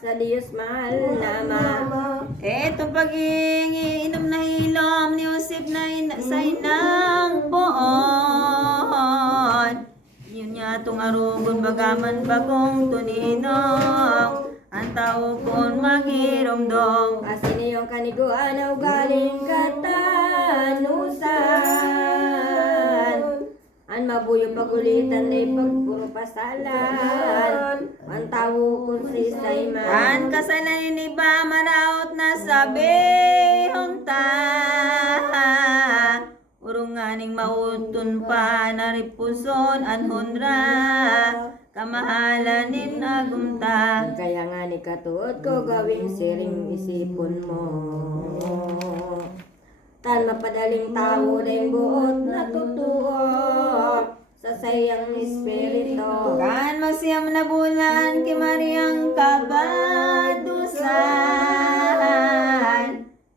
sa Diyos mahal na Ama. Eto pag-iinom na hilom ni Joseph na sa inang poon. Yun nga itong arugon bagaman bagong tuninong. Ang tao kon maghiromdong. Asin iyong kaniguan na ugaling katanusan. An mabuyo pagulitan na ipagpuro pasalan. Ang tao kon si Sayman. An kasalan ni ba maraot na sabi honta. Urunganing mautun pa naripuson an honra. Kamahalanin agumta. Kaya nga ni katuot ko gawing siring isipon mo. Tan mapadaling tao rin buot na totoo sa sayang espiritu. Kan masiyam na bulan kay Mariang kabadusan.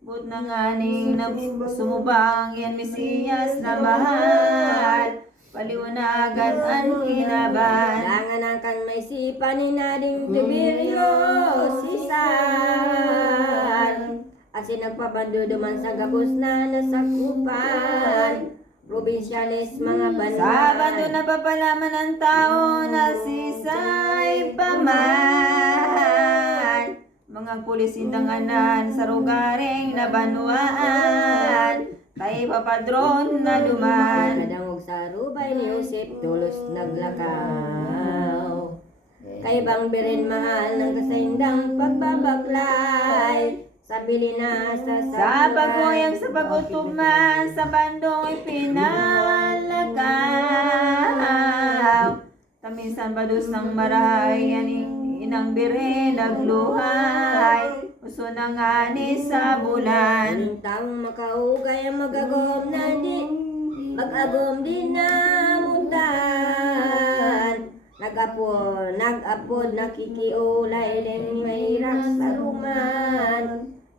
But na nganing na sumubang yan Mesiyas na mahal. Paliwanagan ang kinaban. Langan ang kan may sipa ni Nading Tiberio Sisan. At sinagpabanduduman sa gabos na nasakupan. Provincialis mga banal. Sabado na papalaman ang tao na sisay paman. Mga pulis indanganan sa rugaring nabanwaan. Kay papadron na duman. Kadangog sa rubay ni Joseph tulos naglakaw. Kay bang birin mahal ng kasaindang pagbabaklay. Sa bilina Sa pagkuyang sa pagutugma sa bando'y pinalakaw. Tamisan badus ng marahay inang birin nagluhay. Uso na nga ni sa bulan. Ang taong makaugay ang magagom na di mag-agom din na mutan. Nag-apod nakikiulay din may sa ruman.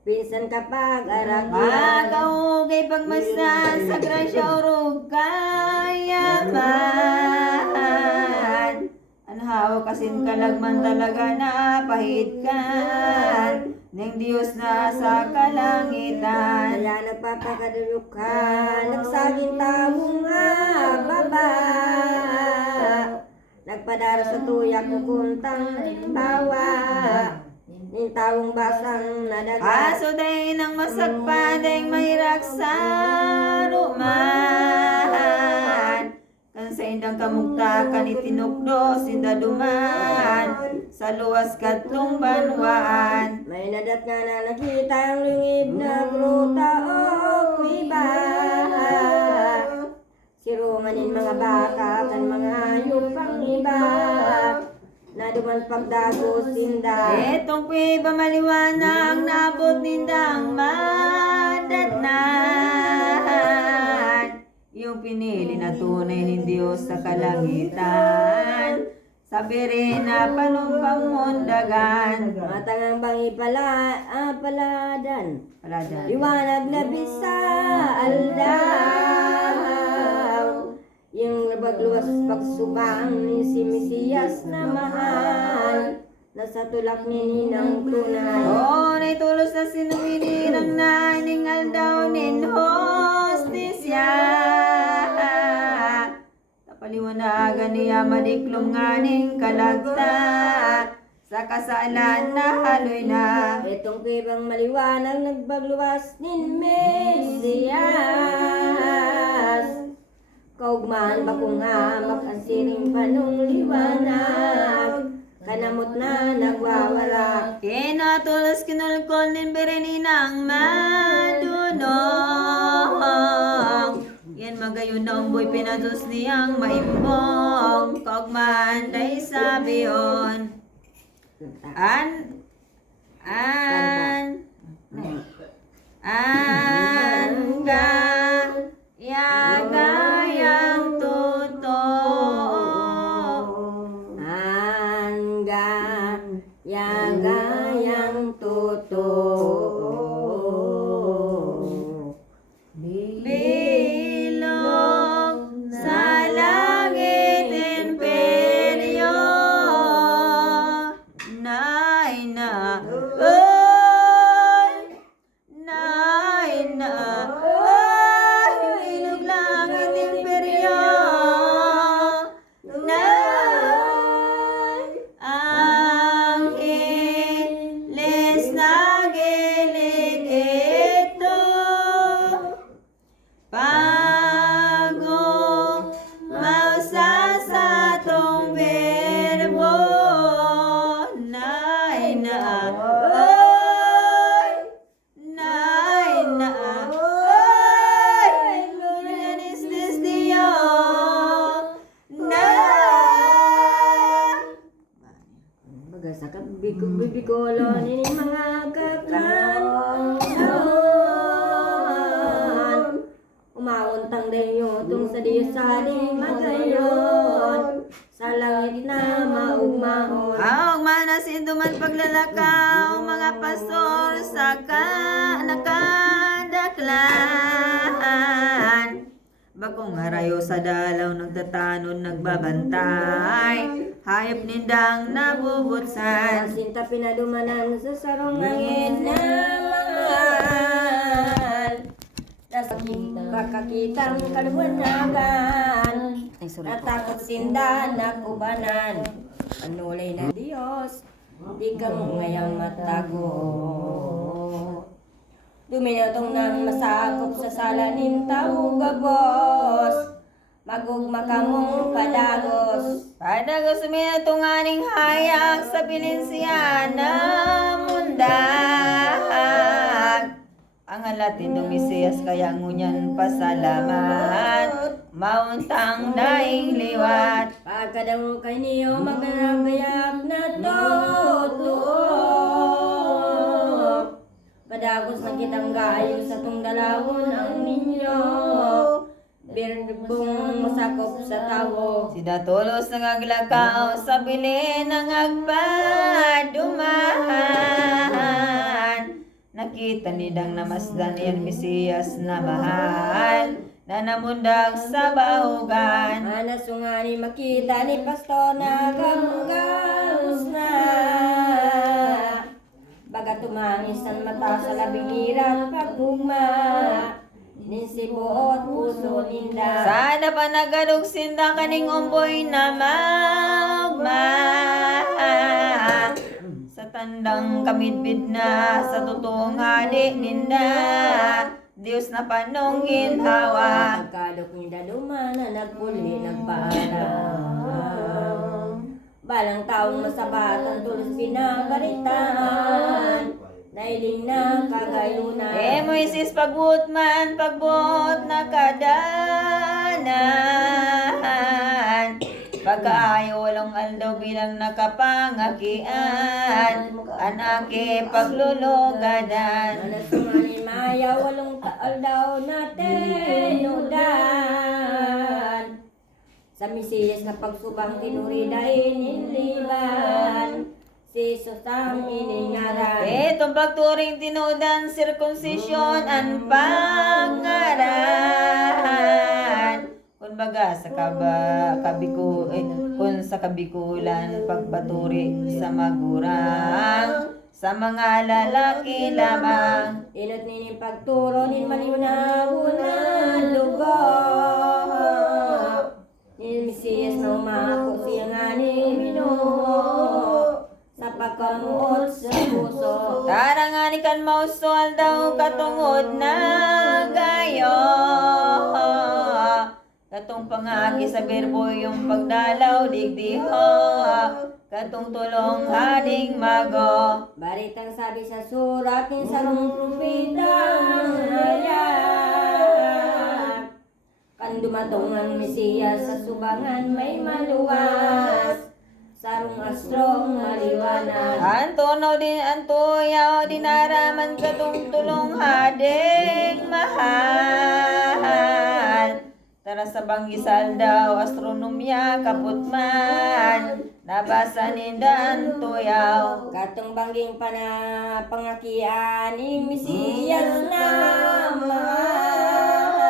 Pinsan kapag araki Pagkaugay pagmasdan sa grasya urog kayaman. Anhaw kasin kalagman talaga na pahit kan. Neng Diyos na sa kalangitan. kaya nagpapakadulok ka, nagsaging tawong baba. Nagpadara sa tuyak kukuntang tawa. Ning tawong basang nadaga. Aso day nang masagpa day mahirak sa ruman. Kan sa indang kamugta kan itinukdo sinda duman. Sa luwas katlong banwaan. May nadat nga na nakita ang lungib na gruta o kuiba. Sirunganin mga baka kan mga hayop pang iba. Na duman pagdagos sinda. Etong kuiba maliwanag nabot nindang madatnan. Yung pinili na tunay ni Diyos sa kalangitan. Sabi rin na panumpang mundagan. Matangang bangi paladan. Paladan. Liwanag labis sa aldaw. Yung nabagluwas pagsubang ni si Mesiyas na mahal. Nasa tulak ni Ninang tunay. Oh, naitulos na sinuminirang naning aldaw nin hostisya. Tapaliwanagan niya madiklom nganing kalagta. Sa kasalan na haloy na. Itong kibang maliwanag nagbagluwas nin Mesiyas. Kaugman bakong hamak ang siring panong liwanag. Kanamot na nagwawala. Kinatulos kinulkol nin bereninang madunong. Yan magayon na umboy pinatos niyang maimbong. Kaugman day sabiyon. Anga yagayang totoo. Hanggang yagayang totoo. Bilog sa langit imperyo na na, ay, na, ay, ilog langit imperyo, Angeles nagilig ito, bago magsasatong verbo, nay na, ay, Lurian is this Dios, Baga sa bibigolo ni mga kakantaon, umauntang dayo tung sa Diyos sa di magayon, sa langit na maugmahon. Manas induman paglalakaw, mga pastor sa nakadaklan. Bakong harayo sa dalaw nagtatanon nagbabantay, hayop nindang nabubutsan. Sinta pinadumanan sa sarungangin na mahal, nasa kakakitang kaluwanagan, natakot sinda na kubanan, anulay na Diyos, di ka mo ngayang matago. Duminatong nang masakop sa salanin tao gabos, magugma ka mong padagos. Padagos minatong aning hayak sa bilinsyana mundag. Ang alatin ng Mesiyas kaya ngunyan pasalamat, mauntang daing liwat. Pagkadamo kay niyo magkanabayak na totoo, padagos na kitang gayo sa tung dalawon ang ninyo, birbong masakop sa tawo. Sida tulos nangaglakaw sa bilin ng agpadumahan. Nakita nidang namasdan yan Mesiyas na mahal, na namundag sa bahugan. Anasungani makita ni pastor na gamugamos na, baga tumangis ang mata sa labing hirap pagugma, ninsibuot puso ninda. Sana pa nagadog sinda kaning umboy na magmahal, sa tandang kamidbid na sa totoong hadi ninda, Diyos na panongin hawak. Pagkadok ninda dumana nagpuli nagpaalam, balang taong masabatan tulos pinagaritaan, nailing na kagayunan. Moises pagbut na kadanan, pagkaayo walong aldaw bilang nakapangakian, anake paglulugadan. Nanasunganin maya walong taal daw natin udan, sa Mesiyas na pagsubang kinuridain inliban, si Jesus ang iningaran. Itong pagturing tinudan, circumcision ang pangaran. Kung baga sa kung sa kabikulan, pagpaturi sa magurang, sa mga lalaki lamang. Ilot nining pagturo din maliwanawon na lugar, ni Mesiyas na umako siya nga ni minuho, sa pagkamuot sa puso. Taranganikan mausual daw katungod na gayo, katong pangagi sa berbo yung pagdalaw digdiho, katong tulong hading mago. Baritang sabi sa surat ng sarong propetang hayag, kan dumatong ang Mesiyas sa subangan may maluwas, sarong astrong maliwanag. Antunaw din antuyaw dinaraman katong tulong hading mahal. Tara sa banggisal daw astronomya kaputman, nabasa nindan tuyaw. Katong bangging pangakian ng Mesiyas na mahal,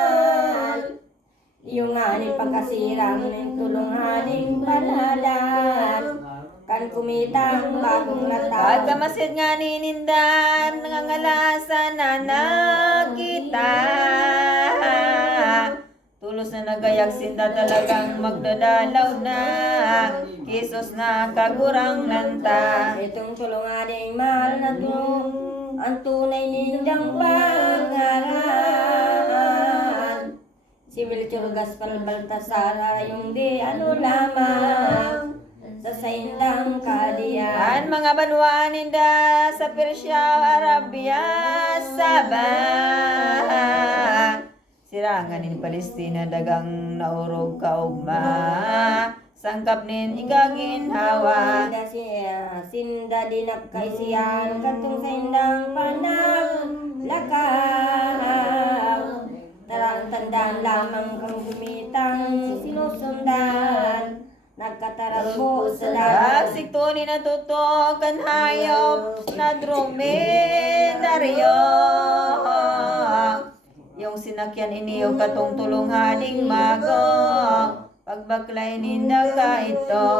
yung nga ni pagkasirang ng tulunganing baladan, kan kumitang bagong lata. Pagkamasid nga ninindan, nangangalasan na nakita. Tulos na nagayak sinda talagang magdadalaw na. Kisos na kagurang lanta. Itong tulunganing mahal na tulong, ang tunay nindang pangalan. Si Melchor Gaspar Baltasar, yung di ano lamang, sa saindang kadiyan. Ang mga banwa ninda sa Persya, Arabia, Sabah. Sirangan nin Palestina dagang naurog kaugma. Sangkap nin igaginhawa. Sinda dinagkaisiyan, katong saindang panaglakaw. Tarang tandaan lamang kang gumitang sinusundan. Nagkatarabo sa dagat. Sikto ni natutok ang hayop na dromedaryo. Yung sinakyan iniyo katong tulunganing mago. Pagbaklay ninda ka ito.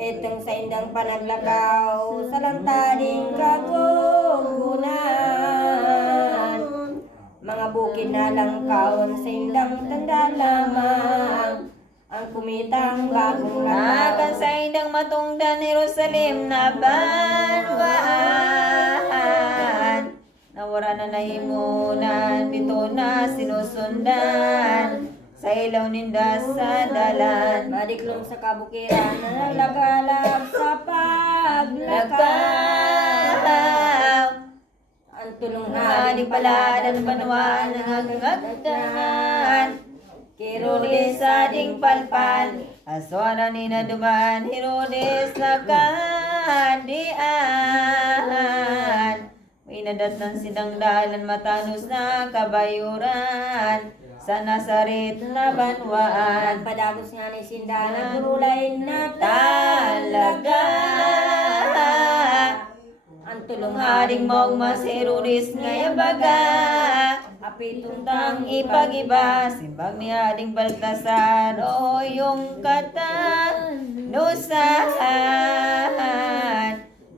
Itong sa indang panaglakaw sa lantaning kagugunan. Mga bukid na langkaw sa indang tanda lamang. Ang kumitang bagong Nakan lakaw. sa indang matungdan Jerusalem na banwaan. Nawara na nahimunan, bito na sinusundan. Sa ilaw ninda sa dalan. Madiklom sa kabukiran na naglagalab sa paglakaw. Lakaw. Ang tulong Haling paladan banwaan ang agagdahan. Herodes sa ding palpal, aswara ni na duman, Herodes na kandian. Minadat ng sidang dalan, matanos na kabayuran, sa Nazaret na banwaan. Padagos nga ni Sinda na gurulay na Talaga. ang tulong Haring mogma si Herodes ngayon baga. apituntang Tang ipag-iba, simbang ni Ading Baltasar, o yung katanusan.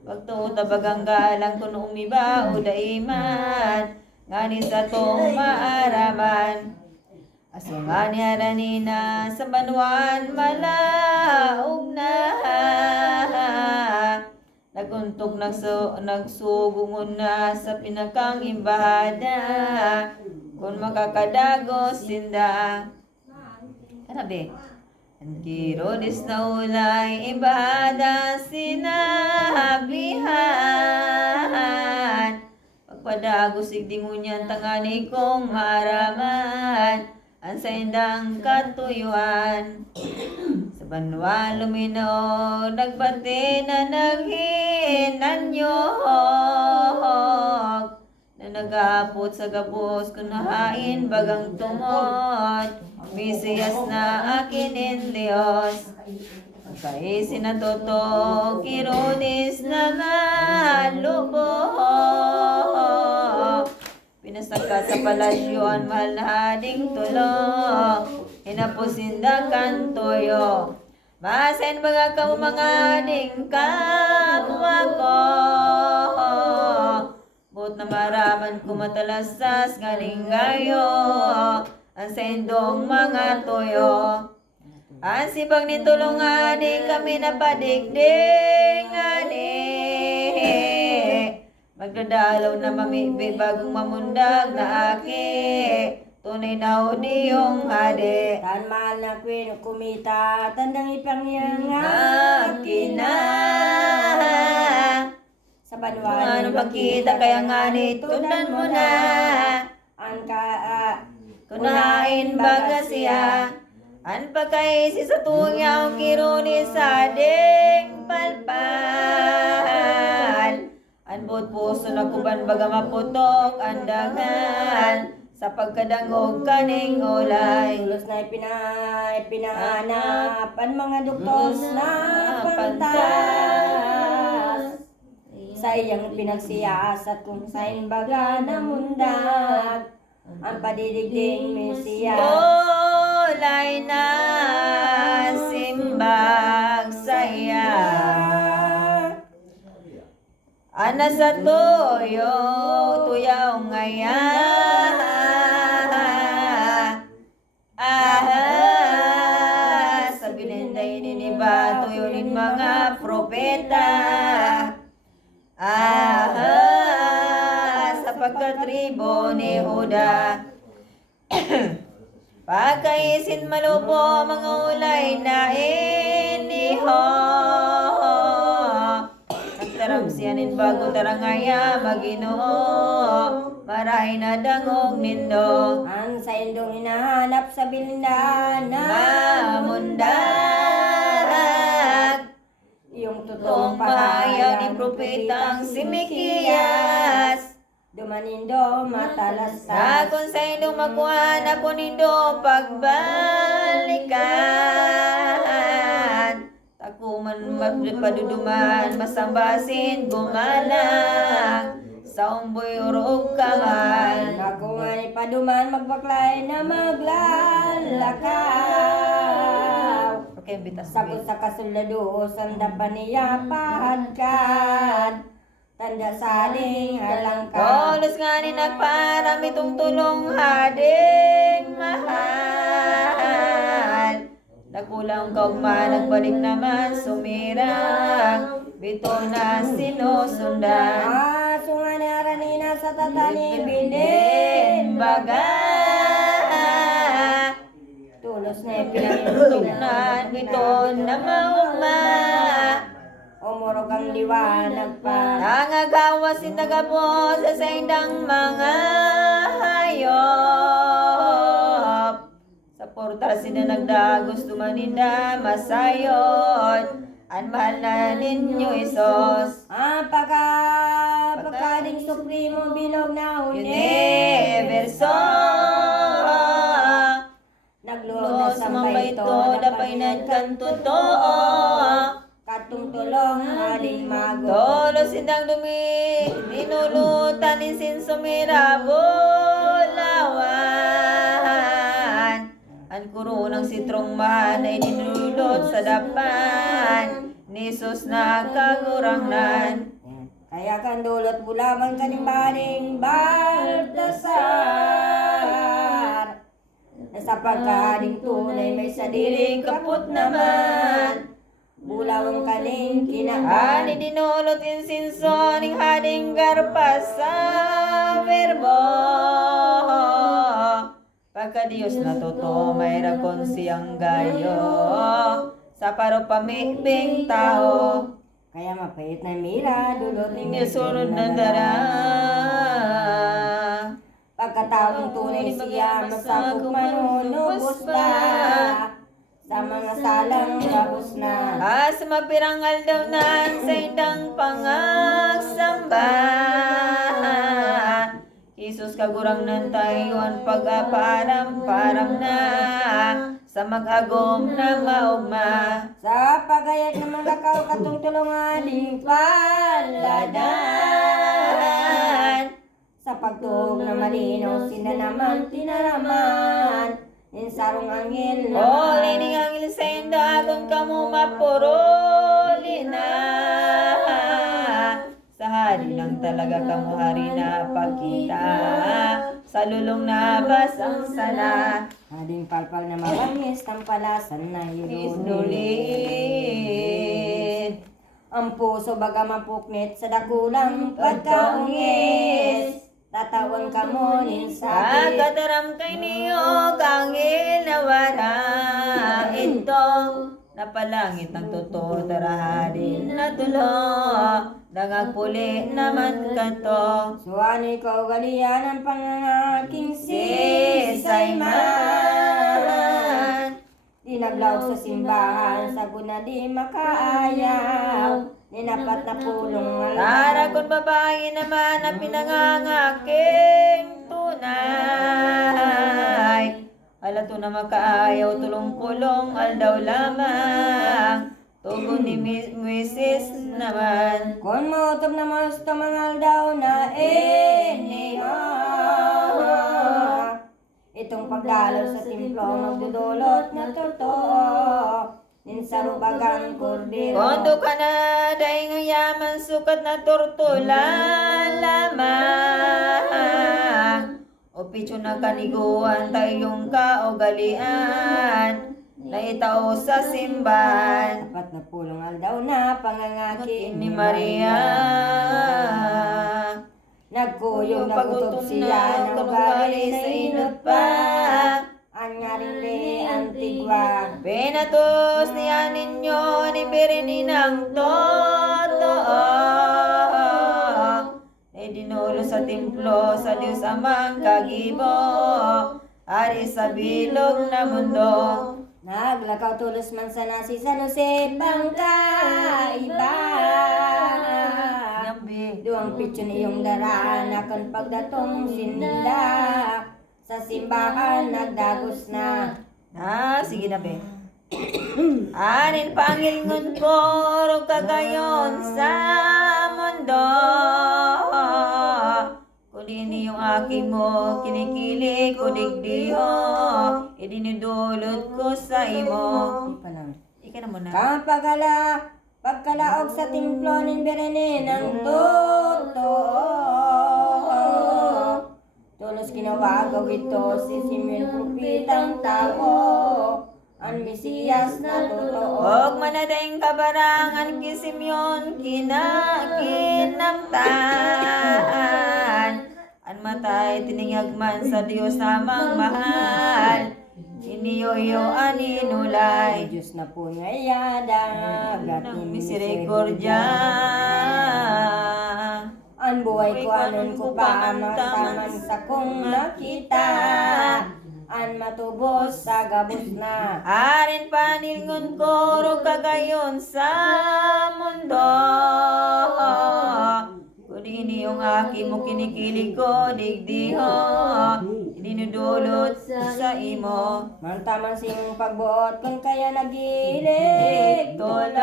Pagtuta bagang galang kung umiba o daiman, ngani sa tong maaraman. Aso nga ni Haranina sa banwan malaog na. Naguntog nagsugungon na sa pinakang imbahada. Kung makakadagos sinda. Kanabi. Ang Herodes na ulay imbahada sinabihan. Pagpadagos igdingunyan tangani kong maraman. Ang saindang katuyuan. Sa banwa luminog, nagbati na naghinanyog. Na nagapot sa gapos kung nahain bagang tumot. Mesiyas na akin in Diyos. Pagkaisi na totok, Herodes na malubog. Pinasaka sa palasyoan, mahal na hading tulo. Hinapusindakan toyo. Masain mga kau mga ading kapwa ko. Buot na maraman kumatalasas galing gayo. Ang sendong mga toyo. Ang sibang ni tulong ani kami na padigding ani. Magdadalaw na mamibi bagong mamundag na aki. Tunay na udiyong hadi. Tan mahal na queen kumita, tandang ipangyang Nakina. sa banwan. Ano pagkita kaya nga ni tunan mo na. Ang Kunain baga siya. An pagkaisi sa tungyaw kiruni sa ding palpal. An buot puso na kuban baga maputok ang dagan. Sa pagkadangog kaning ulay. tulos na ipinahanap ang mga doktos na pantas. Sa iyang pinagsiyasat kung saan baga na mundag. Ang padidigding Mesiyas. Tulay na simbag saya. Ana sa tuyo, tuyaw ngaya. Sa bilinday niniba, tuyo nin mga propeta. Sa pagkatribo ni Huda. Pagkaisin malupo, mga ulay na iniho. Nagtaram siyanin bago tarangaya Maginoo. Maray na dangog nindo. Ang sa indong hinahanap sa bilindahan na Mamundag. yung Totoong totoong pahayaw ni pahayag propetang si Mikiyas. Dumanindo matalastas. Sakon sa indong makuhan ako nindo pagbalikan. Takuman paduduman masambasin gumalang. Sa umboy urog kaman. Ako nga'y paduman magbaklay na maglalakaw. Okay, bitas. Sakot sa kasulado sanda pa niya pahadkan. Tanda saling halangka. Tolos nga ni nagparam itong tulong hading mahal. Nakulang kaugma, nagbalik naman sumirang. Bito na sinusundan. Sunga na ranina sa tatani bilin Baga. tulos na Tugnan bito na mauma. Umuro kang liwanag pa. Nangagawas si tagapo sa sendang mga hayop. Sa portal sila nagdagos tumaninda masayot. Ang mahal na ninyo Isos. Pagkading supremo bilog na Universo. Nagluod na Los sa mga bayto ito dapay nagkantotoo. Katungtulong haling mago. Tolos sindang dumi, dinulutan isin sumirabo lawan. Ang kurunang sitrong man ay dinulot sa dapan, ni Jesus na kagurangnan. Kaya kan dulot bulaman kanimbaning Baltasar. Na sa pagkading tunay may sadiring kaput naman. Bulawang kaning kinaan. Ani dinulot insinso ning hading garpas sa verbo. Pagka Diyos na totoo, may rakon siyang gayo. Sa paro pamibing tao. Kaya mapait na mira, dulot ni Nisunod na dara. Pagkataong tunay siya, masakop manunubos pa. Sa mga salang babos na. Sa mapirangal daw nan sa indang pangagsamba. Jesus kagurang nan tayon pag-aparam-param na. Sa mag-agom na maugma. Sa pagayat na malakaw katungtulungan di paladan. Sa pagtuog na malinaw sila naman tinaraman. Sarong angel na Lining angel sa indo akong kamu mapuruli na. Sa hari lang talaga kamu hari na pagkita. Sa lulong na basang sala. Hading palpal na mabangis, tampalasan na hirulit. Isnulit. Ang puso baga mapuknit sa dakulang pagkaungis. Tatawan ka mo nin sakit. Kataram kay niyo kangil na wara. Ito napalangit ng totoo darahadin na tulo. Dangagpuli naman kanto. Suwano ikaw galian ang pangangaking sisay man. Dinaglaw sa simbahan, sagot na di makaayaw. Ninapat na pulong Tara kung babae naman na pinangangaking tunay. Ala to na makaayaw tulong-pulong aldaw lamang. Tugon ni Mrs. naman. Kung mautob na mas kamangal daw na iniha. Itong pagdalaw sa templo magdudulot na totoo. nin sarubagang kordero. Kondo ka na daing ang yaman sukat na tortulan lamang. O pityo na kaniguan tayong kaugalian na itao sa simbahan. Apat na pulong aldaw na pangangaki Ni Maria. Nagkuyog nagutob siya ng ugali sa inot pa. Ang nga rin de Antigua. Pinatos niya ninyo ni Bereninang totoo. Ay dinulo sa templo sa Diyos Amang kagibo. Ari sa bilog na mundo. Naglakaw tulos man sa nasi San Jose pangkaiba. Yambi. Duang pityo niyong daraan akan pagdatong sinda. Sa simbahan nagdagos na. Sige na be. Anin pangilingon ko ro kagayon sa mundo. Kulin yung aking mo kinikili ko digdiho. Idinudulot ko sa imo. Ika na muna. Pagkalaog sa templo ng Berene ng totoo. Tulos kinawagaw ito si Simeon propitang tao. Ang Mesiyas na totoo. Og manadaing kabarangan ki Simeon kinakinamtan. An matay tiningagman sa Dios namang mahal. Iniyoyo aninulay. Diyos na po ngayada. Ng misericordya. Ang buhay ko anon ko pa taman sa kong nakita. Ang matubos sa gabos na. Arin paningon ko ro kagayon sa mundo. Kuni yung aki mo kinikilig ko digdiho. Dinudulot sa imo. Mantaman sing pagbuot kung kaya nagilig. Tolas.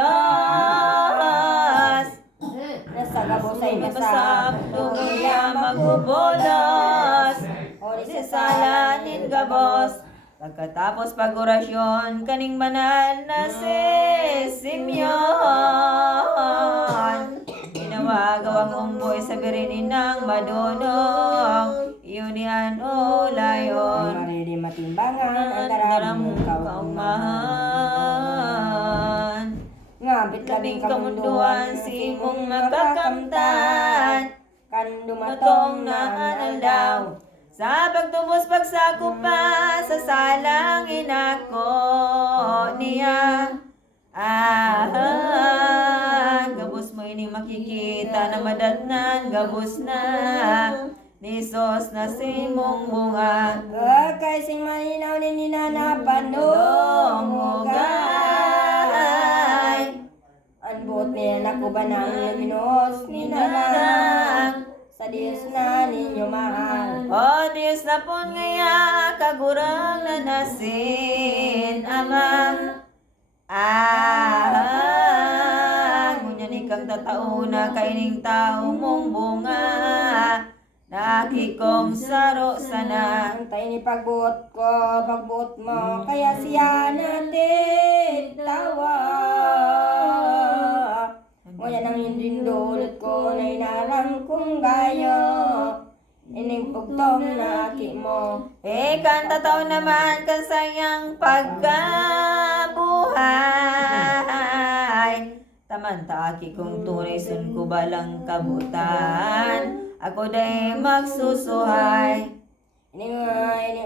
Nasa gabos ay Masap. masap. Tuya magbubolos. Di salanin gabos. Pagkatapos pag-orasyon, kaning banal na si Simeon. Ginawagaw ang umboy sa birinin ng madunong. Iyon o layon. Marili matimbangan ang Daramong daramong kaumahan. Ngabit Labing labing kamunduan si imong makakamtan. Kan Matong dumatong na na aldaw. Sa pagtubos pagsako pa sa salang inako niya. Gabos mo ini makikita na madatnan. Gabos na ni Sos na simong bunga. kay sing malinaw ni ninanapanong hugay. Ang buot niya nakuba ng luminos ni nanang. Sa Diyos na ninyo mahal. O Diyos na pon ngaya kagurang na nasin Ama. Ngunyan ikang tatauna kaining tao mong bunga. Nakikong saro sana. Antay ni pagbuot ko, pagbuot mo, kaya siya natin tawa. Ngunyan ang indindulot ko na inaram kong gayo. Ining pugtong na aki mo. Ikan tataw naman kasayang pagkabuhay. Taman taaki kong tunay sun ko balang kabutan. Ako day magsusuhay. Ining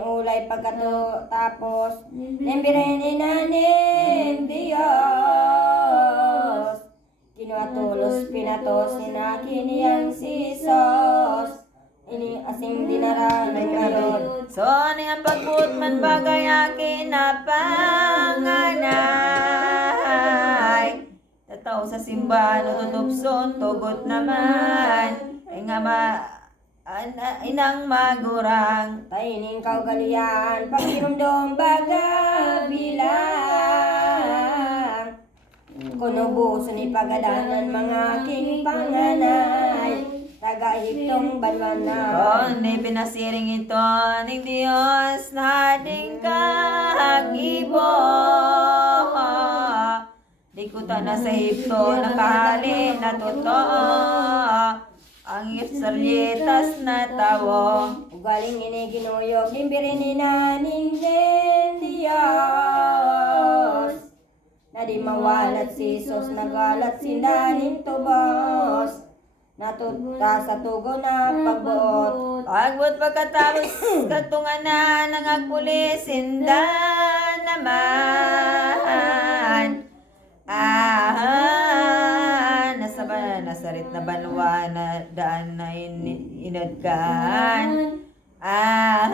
ulay pagkato tapos nembirin inanim Diyos. Kinuha tulos pinatos inakiniyang si Sos. Ini asing dinara ng karot. So ano yung pagbuot man bagay akin na panganay. Tataw sa simbahan o tutupson, tugot naman. Ay nga inang magurang. Taining kaugalian, pagirumdom baga bilang. Kunubuso ni pagadanan mga king panganay. Taga-hiptong banwana. Ni pinasiring ito ng Diyos na ating kagibo. Ikutan na sa Hipto, nakahali na totoo. Ang Israelitas na tawo. Ugaling ini ginuyog, limbirin inanin Diyos. Na di mawalat si Jesus, nagalat sindanin tubos. Natuta sa tugo na pagbuot. Pagbot pagkatapos katunganan ng agpulis, sinda naman. Nasarit na banwa na daan na inadkan. An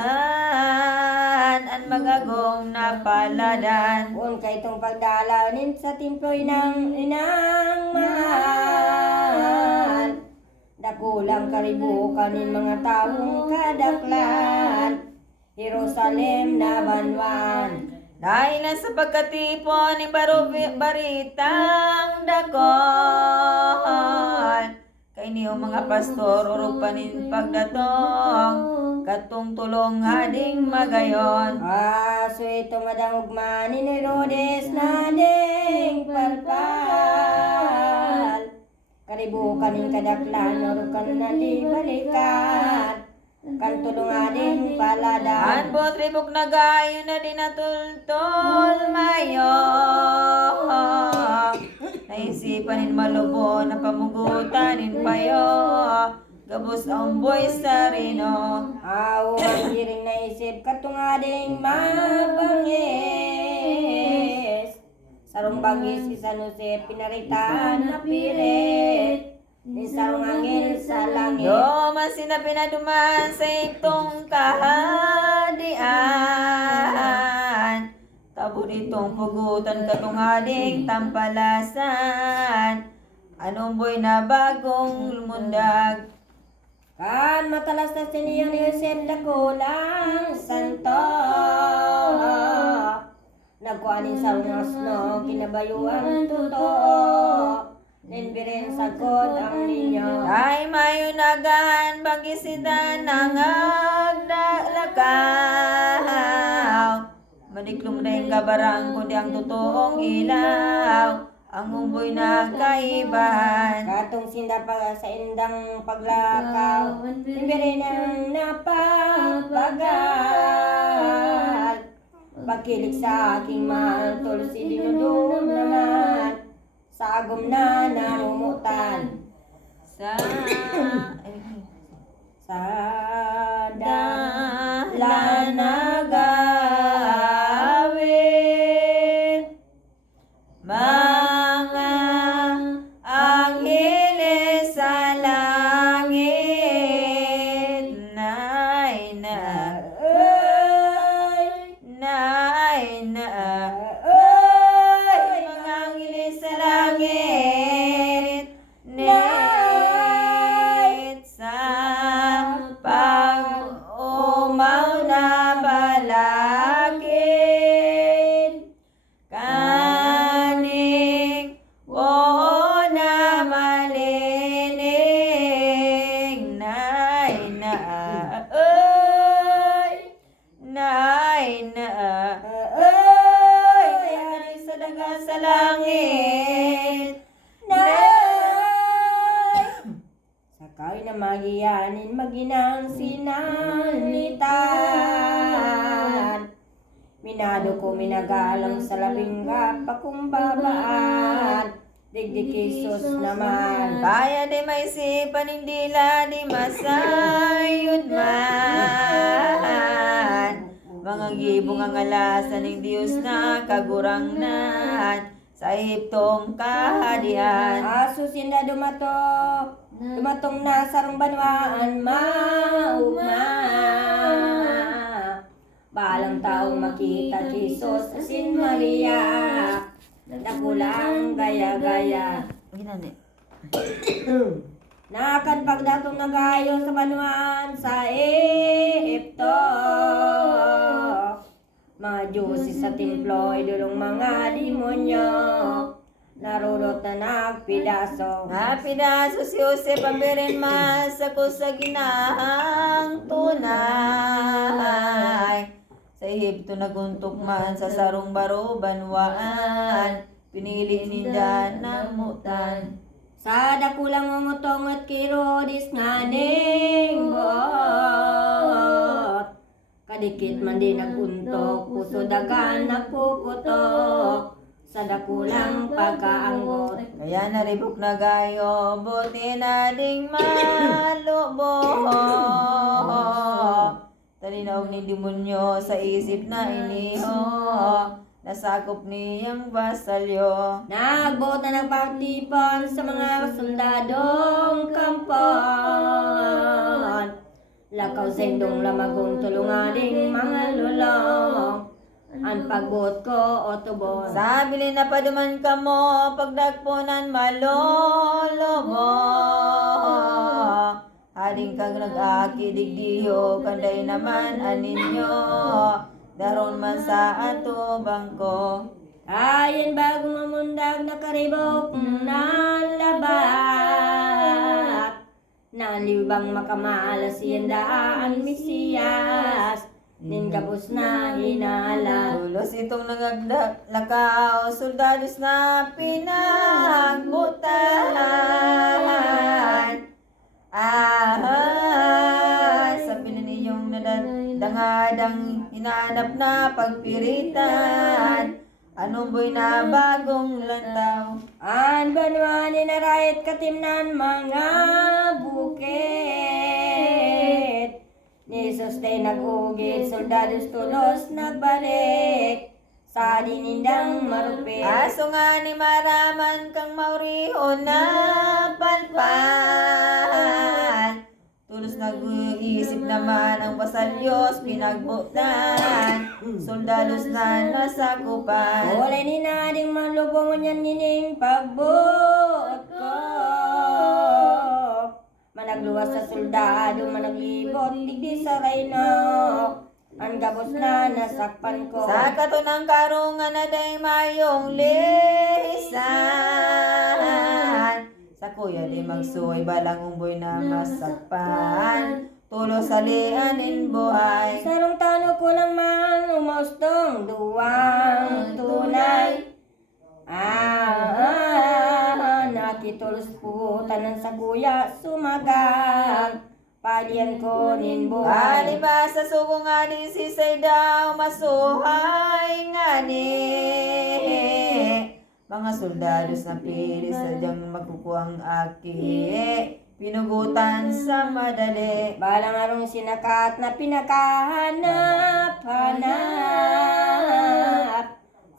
magagong na paladan. Kung kay itong pagdalaw sa timploy ng inang mahal. Dakulang karibukan ng mga taong kadaklan. Jerusalem na banwan. Dahil na sa pagkatipon ng baritang dakol. Kay niyo mga pastor, urog panin pagdatong. Katong tulong hading magayon. So ito madangugman ni Herodes na ding palpal. Karibukan ng kadaklan, urog ka na di balikan. Kantulong ading paladan. Anbot ribok na gayo na dinatultol mayo. Naisipanin malubo na pamugutanin payo. Gabos ang boy sa rino. Ang hiring naisip katong ading mabangis. Sarong bangis si San Jose pinaritan na pilit. Ni sarong angel sa langit. Yo masin na pinaduman sa itong kahadian. Tabo ditong pugutan katong ading tampalasan. Anong boy na bagong lumundag. Kan matalas na siniyo ni Joseph dakulang santo. Nagkuanin sa ungasno kinabayuan totoo. Linbirin sa god ang ninyo. Ay mayunagan bagisida ng agdalakaw. Madiklong rin kabarang kundi ang totoong ilaw. Ang umboy na kaibahan. Katong sinda pa sa indang paglakaw. Linbirin ang napapagal. Pagkilig sa aking mahal, tulsi dinudum naman. Sa agom na narumutan. Sa Dala nagawin mga angheles sa langit. Nay na mga angheles sa langit. Nait sa pag-umaw na balakid. Kaning o na malinig. Nay na ay sa daga sa langit. Sakay na magiyanin maginang sinanitan. Minado ko minagalang sa labing pakumbabaan. Digdig Jesus naman. Kaya di maisipan hindi la di masayod man. Mga gibong ang alasan ng Diyos na kagurangnan sa Ehiptong kahadian. Aso sinda dumatong na sarong banwaan maugma. Balang taong makita Jesus asin Maria. Dakulang gaya-gaya. Nakan pagdatong nagayo sa banwaan sa Ehipto. Mga Diyos sa templo, idulong mga demonyo. Narurot na nagpidaso. Napidaso si Jose pambirin mas ako sa ginahang tunay. Sa Ehipto naguntok man sa sarong baro banwaan. pinili ninda namutan. Sa dakulang umutong at kirodis nga ning buot. Kadikit man di naguntok, puso dagan napuputok. Sa dakulang pagkaanggot. Kaya naribok na gayo, buti na ding malubog. Talinaw ni demonyo sa isip na iniho, nasakop niyang basalyo. Nagbuot na nagpatipan sa mga sundadong kampon. Lakaw sendong lamagong tulunganing mga lulong. Ang pagbuot ko o tubon. Sabi na paduman ka mo, pagdagpunan malolobo. Haring kang nag-aki digdiyo, kanday naman aninyo. Daron man sa ato bangko. Ayon bagong mamundag na karibok na labat. Nalibang makamaalas yandaan Mesiyas. Ningabos na hinalat. Tulos itong nangagdak, lakaw, soldados na pinagbutan. Sabi na ninyong dangadang hinanap na pagpiritan. Anong boy na bagong lantaw? An banwani na rayat katimnan mga bukit. Ni Jesus day nag-ugit, soldados tulos nagbalik. Sa dinindang marupit. Aso nga ni maraman kang mauriho na panpan. Tulos nag-iisip naman ang basalyos pinagbutan. Soldados na nasakupan. Ulay ni nading malubong niyan nining pagbuot ko. Managluwas sa soldado, managlibot, digdi sa rayno. Ang gabos na nasakpan ko. Sa katunang karungan na day mayong lisan. Sa kuya di magsuoy balang umboy na masakpan. Tulo sa lianin buhay. Sarong tano ko lang man umaustong duwang tunay. Nakitulos po tanan sa kuya sumagang. Palian ko nin buhay. Aliba sa sugo nga di sisay daw masuhay nga ni. Mga soldados na pili sadyang magkukuhang aki. Pinugutan sa madali. Balang arong sinakat na pinakahanap-hanap.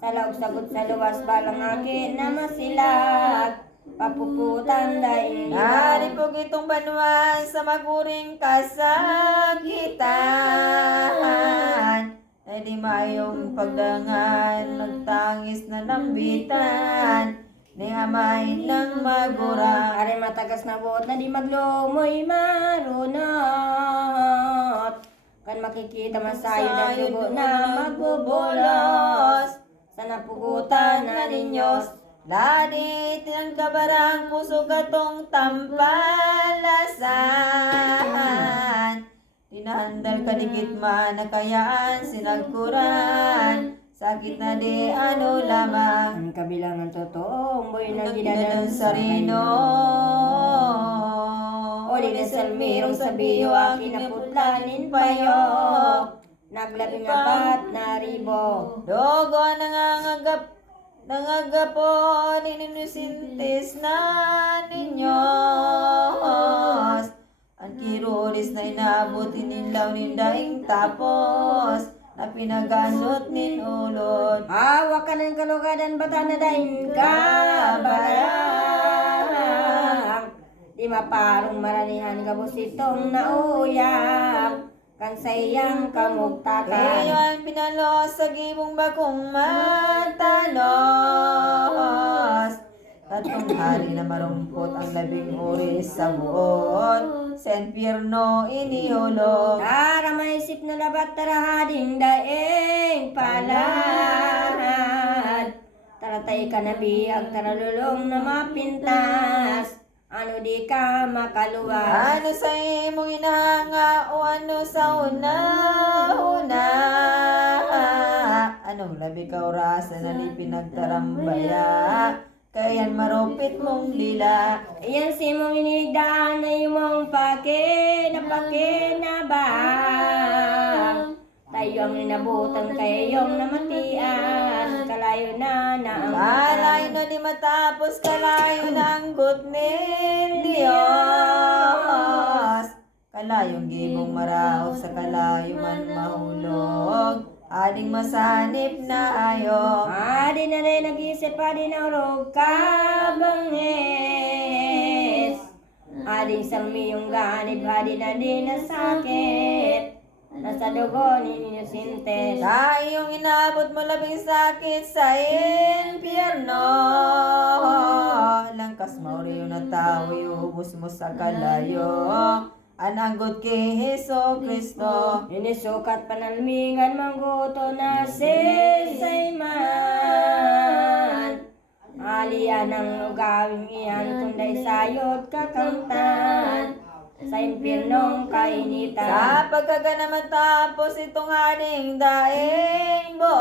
Sa laog sabot sa luwas balang akin na masilag. Papuputan daing Naripog itong banwan sa maguring kasakitan. Ay di mayong pagdangan, nagtangis na nambitan. Ni amay ng magura. Are matagas na buot na di maglumoy marunot. Kan makikita masayo na dugo na magbubulos. Sa napugutan na ninyos. Ladi tinang kabarang puso katong tampalasan. Tinahandal kadikit man nakayaan sinagkuran. Sakit na di ano lamang. Ang kabilangan totoong boy na Ginadang ginadang sarino. O di na salmirong sabiyo akin na putlanin payo. Naglabing apat na ribo. Dogo nangagapo ninusintis na ninyos. Ang kirulis na inabot inilaw nindaing tapos. Na pinaganot ninulod. Awa ka ng kalugadan bata na daing kabarang. Di maparong maranihan kabos itong nauyang. Kan sayang kamugtakan. Ngayon pinalos sa gibong bagong matanos. Tatlong hari na marumpot ang labing oris sa buon. Sa impyerno inihulog. Tara maisip na labat tarahading daing palad. Taratay ka na biyag taralulong na mapintas. Ano di ka makaluwas. Ano sa imong inahanga o ano sa una-una? Anong labi ka orasan na di pinagtarambaya, kayan marupit mong dila. Iyan si mong inigdaan na yung mong pakinabang. Tayo ang ninabutan kayong namatian, kalayo na ang Kalayo na di matapos, kalayo na ang gutnin Diyos. Kalayong gibong maraog, sa kalayo man mahulog, ading masanip na ayo. Adi na rin nag-isip, adi na urog kabangis. Ading samiyong ganib, adi na din na sakit. Nasa dugo ninyo sintes. Tayong inabot mo labing sakit sa impyerno, langkas mauriyo na tao, iubos mo sa kalayo. Ananggot kay Heso Kristo, Inisukat panalmingan mangguto na sisayman. Alian ang ugawing iyan, kunday sayot kakamtan. Sa impyernong kainitan. sa pagkaga na matapos itong aning daing buot,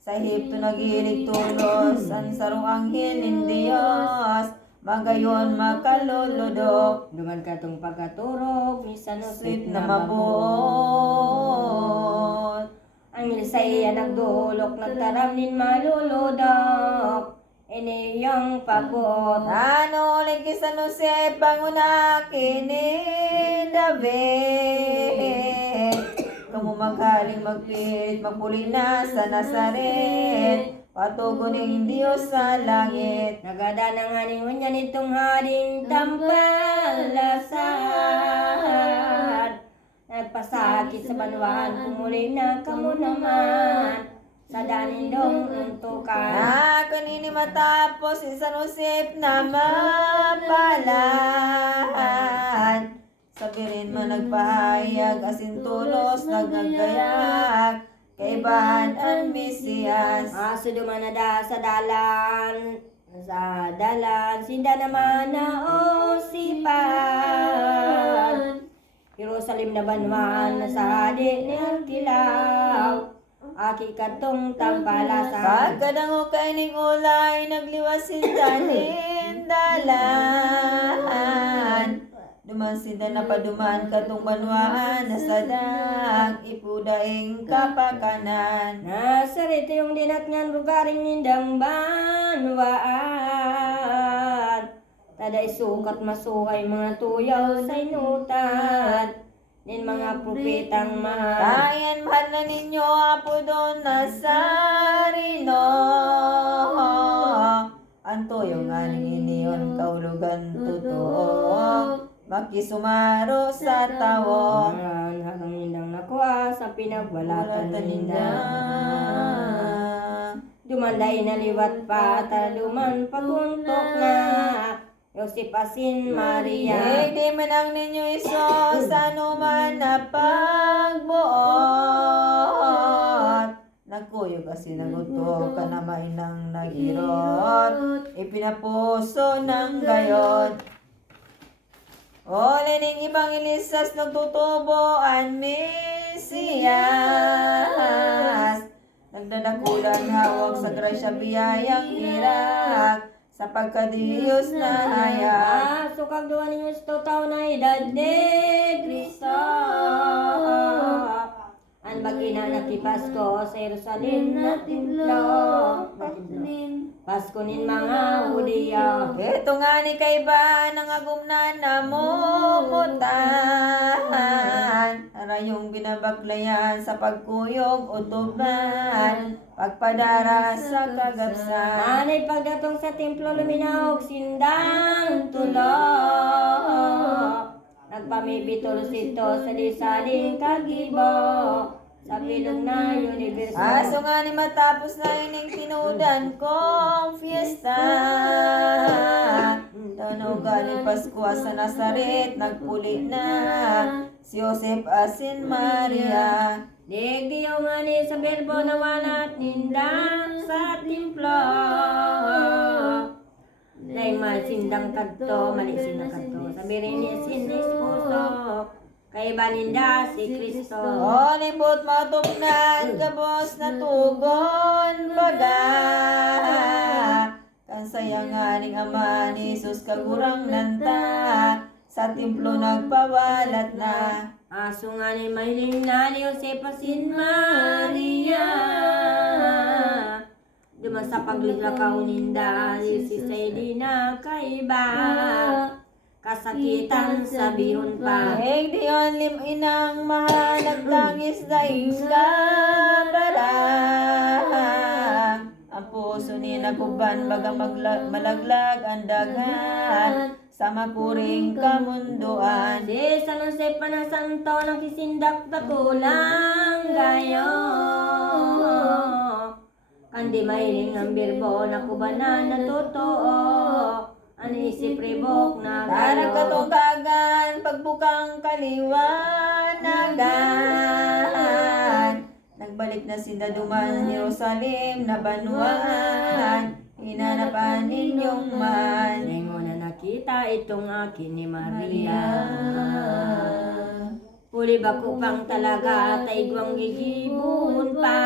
sa Ehipto nagilig tulos, ang sarong anghel ng Diyos, magayon makaluludok, Duman ka tong pagkaturog, minsan no sweet na mabuot. Ang ilisaya nagdulok, nagtaramnin maluludok. Iniyong pagod. Ano ulit kisa no si panguna kini David, kamu magaling magpilit, magpuli na sa Nazaret, patuguning Diyos sa langit. Nagada na nga ni Hunya nitong haring tampalasar. Nagpasakit sa banwan, pumuli na kamo naman. Sa danindong untukan. Na kanini matapos San Josep na mapalan, sabirin mo nagpahayag, asintulos nagagayag, kaibahan ang Mesiyas. Aso dumanada sa dalan, sinda naman na osipan. Jerusalem na banwan, nasa adik ni Arkilaw. Aki katong tampalasan. Pagkadango kay ning ulay, nagliwas sinda nin dalan. Duman sinda na padumaan katong banwaan, nasadag, ipudaing kapakanan. Nasarito yung dinatngan lugaring nindang banwaan. Tada isukat masuhay mga tuyaw sa inutan. Nin mga propetang mahal. Tayan mahal na ninyo, apo doon Nazareno. Anto yung aning iniyon, kaulugan totoo, makisumaro sa tawo. Hanggang nindang nakuha sa pinagbalatan ninda. Dumanday na liwat pa, taluman paguntok na. Yosip asin Maria. Di man ang ninyo Isos, ano man na pagbuot. Nagkuyog kasi naguto ka na mainang nagirot, ipinapuso ng gayon. O lining ibang ilisas nagtutubo ang Mesiyas, nagdadakulan hawak sa grasya biyayang irak, sa pagkadiyos na hayak. Sukag duwa ninyo sa taon na edad ni Cristo. Ang bagina na ti Pasko sa Jerusalem na templo. Pasko nin mga Hudiya. Ito nga ni kaiba ng agumnan na mumutan, arayong binabaklayan sa pagkuyog utuban, pagpadara sa kagapsan. Anay pagdatong sa templo luminaog sindang tulo. Nagpamibitol sito sa lisaling kagibo. Sa bilog na universo. Aso nga ni matapos na ining tinudan kong fiesta, tanaw galing Pasko sa Nazaret, nagpuli na si Josep asin Maria. Digdiyo nga ni sa berbo na walat nindang sa templo. Dahil masindang kadto, malisin na kadto. Sabi rin niya sin esposo. kay baninda si Kristo. O nibot matupnan kabos na tugon baga. Kansayanganing ama ni Jesus kagurang nanta, sa templo nagpawalat na. Aso nga ni mahiling na ni Jose Pasin Maria. Duman sa paglulakaw ninda, si Saydi na kaiba. Kasakitan sa bihon pa. Heng diyon lim inang mahal nagtangis daing kabara. Ang puso ni naguban baga malaglag ang daghan sa mapuring kamunduan. Si San Jose pa na santo ng kisindak takulang gayo. Kandi mahiling ang birbo na kubanan na totoo. Ano isip ribok na Tarang katugagan, pagbukang kaliwanagan. Nagbalik na si Daduman, Jerusalem na banwaan. Hinanapan ninyong man. Nengo na nakita itong akin ni Maria. Puli ba ko pang talaga, taigwang gigibun pa.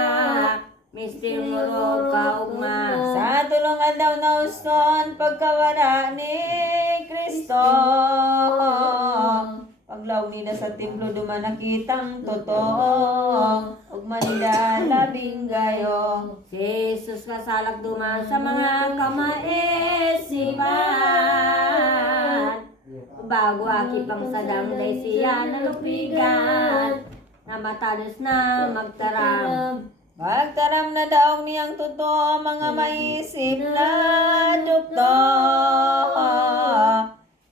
Mister Moro kaugma. Sa tulungan daw na uston, pagkawala ni Kristo. Paglaw nila sa templo, duman nakitang totoo. Ug manila labing gayo. Si Jesus kasalak duman sa mga kamaesipan. Bago aki pang sadang day siya nalupigan. Na matalos na magtaram. Magtaram na daog niyang totoo mga maisip na doktor.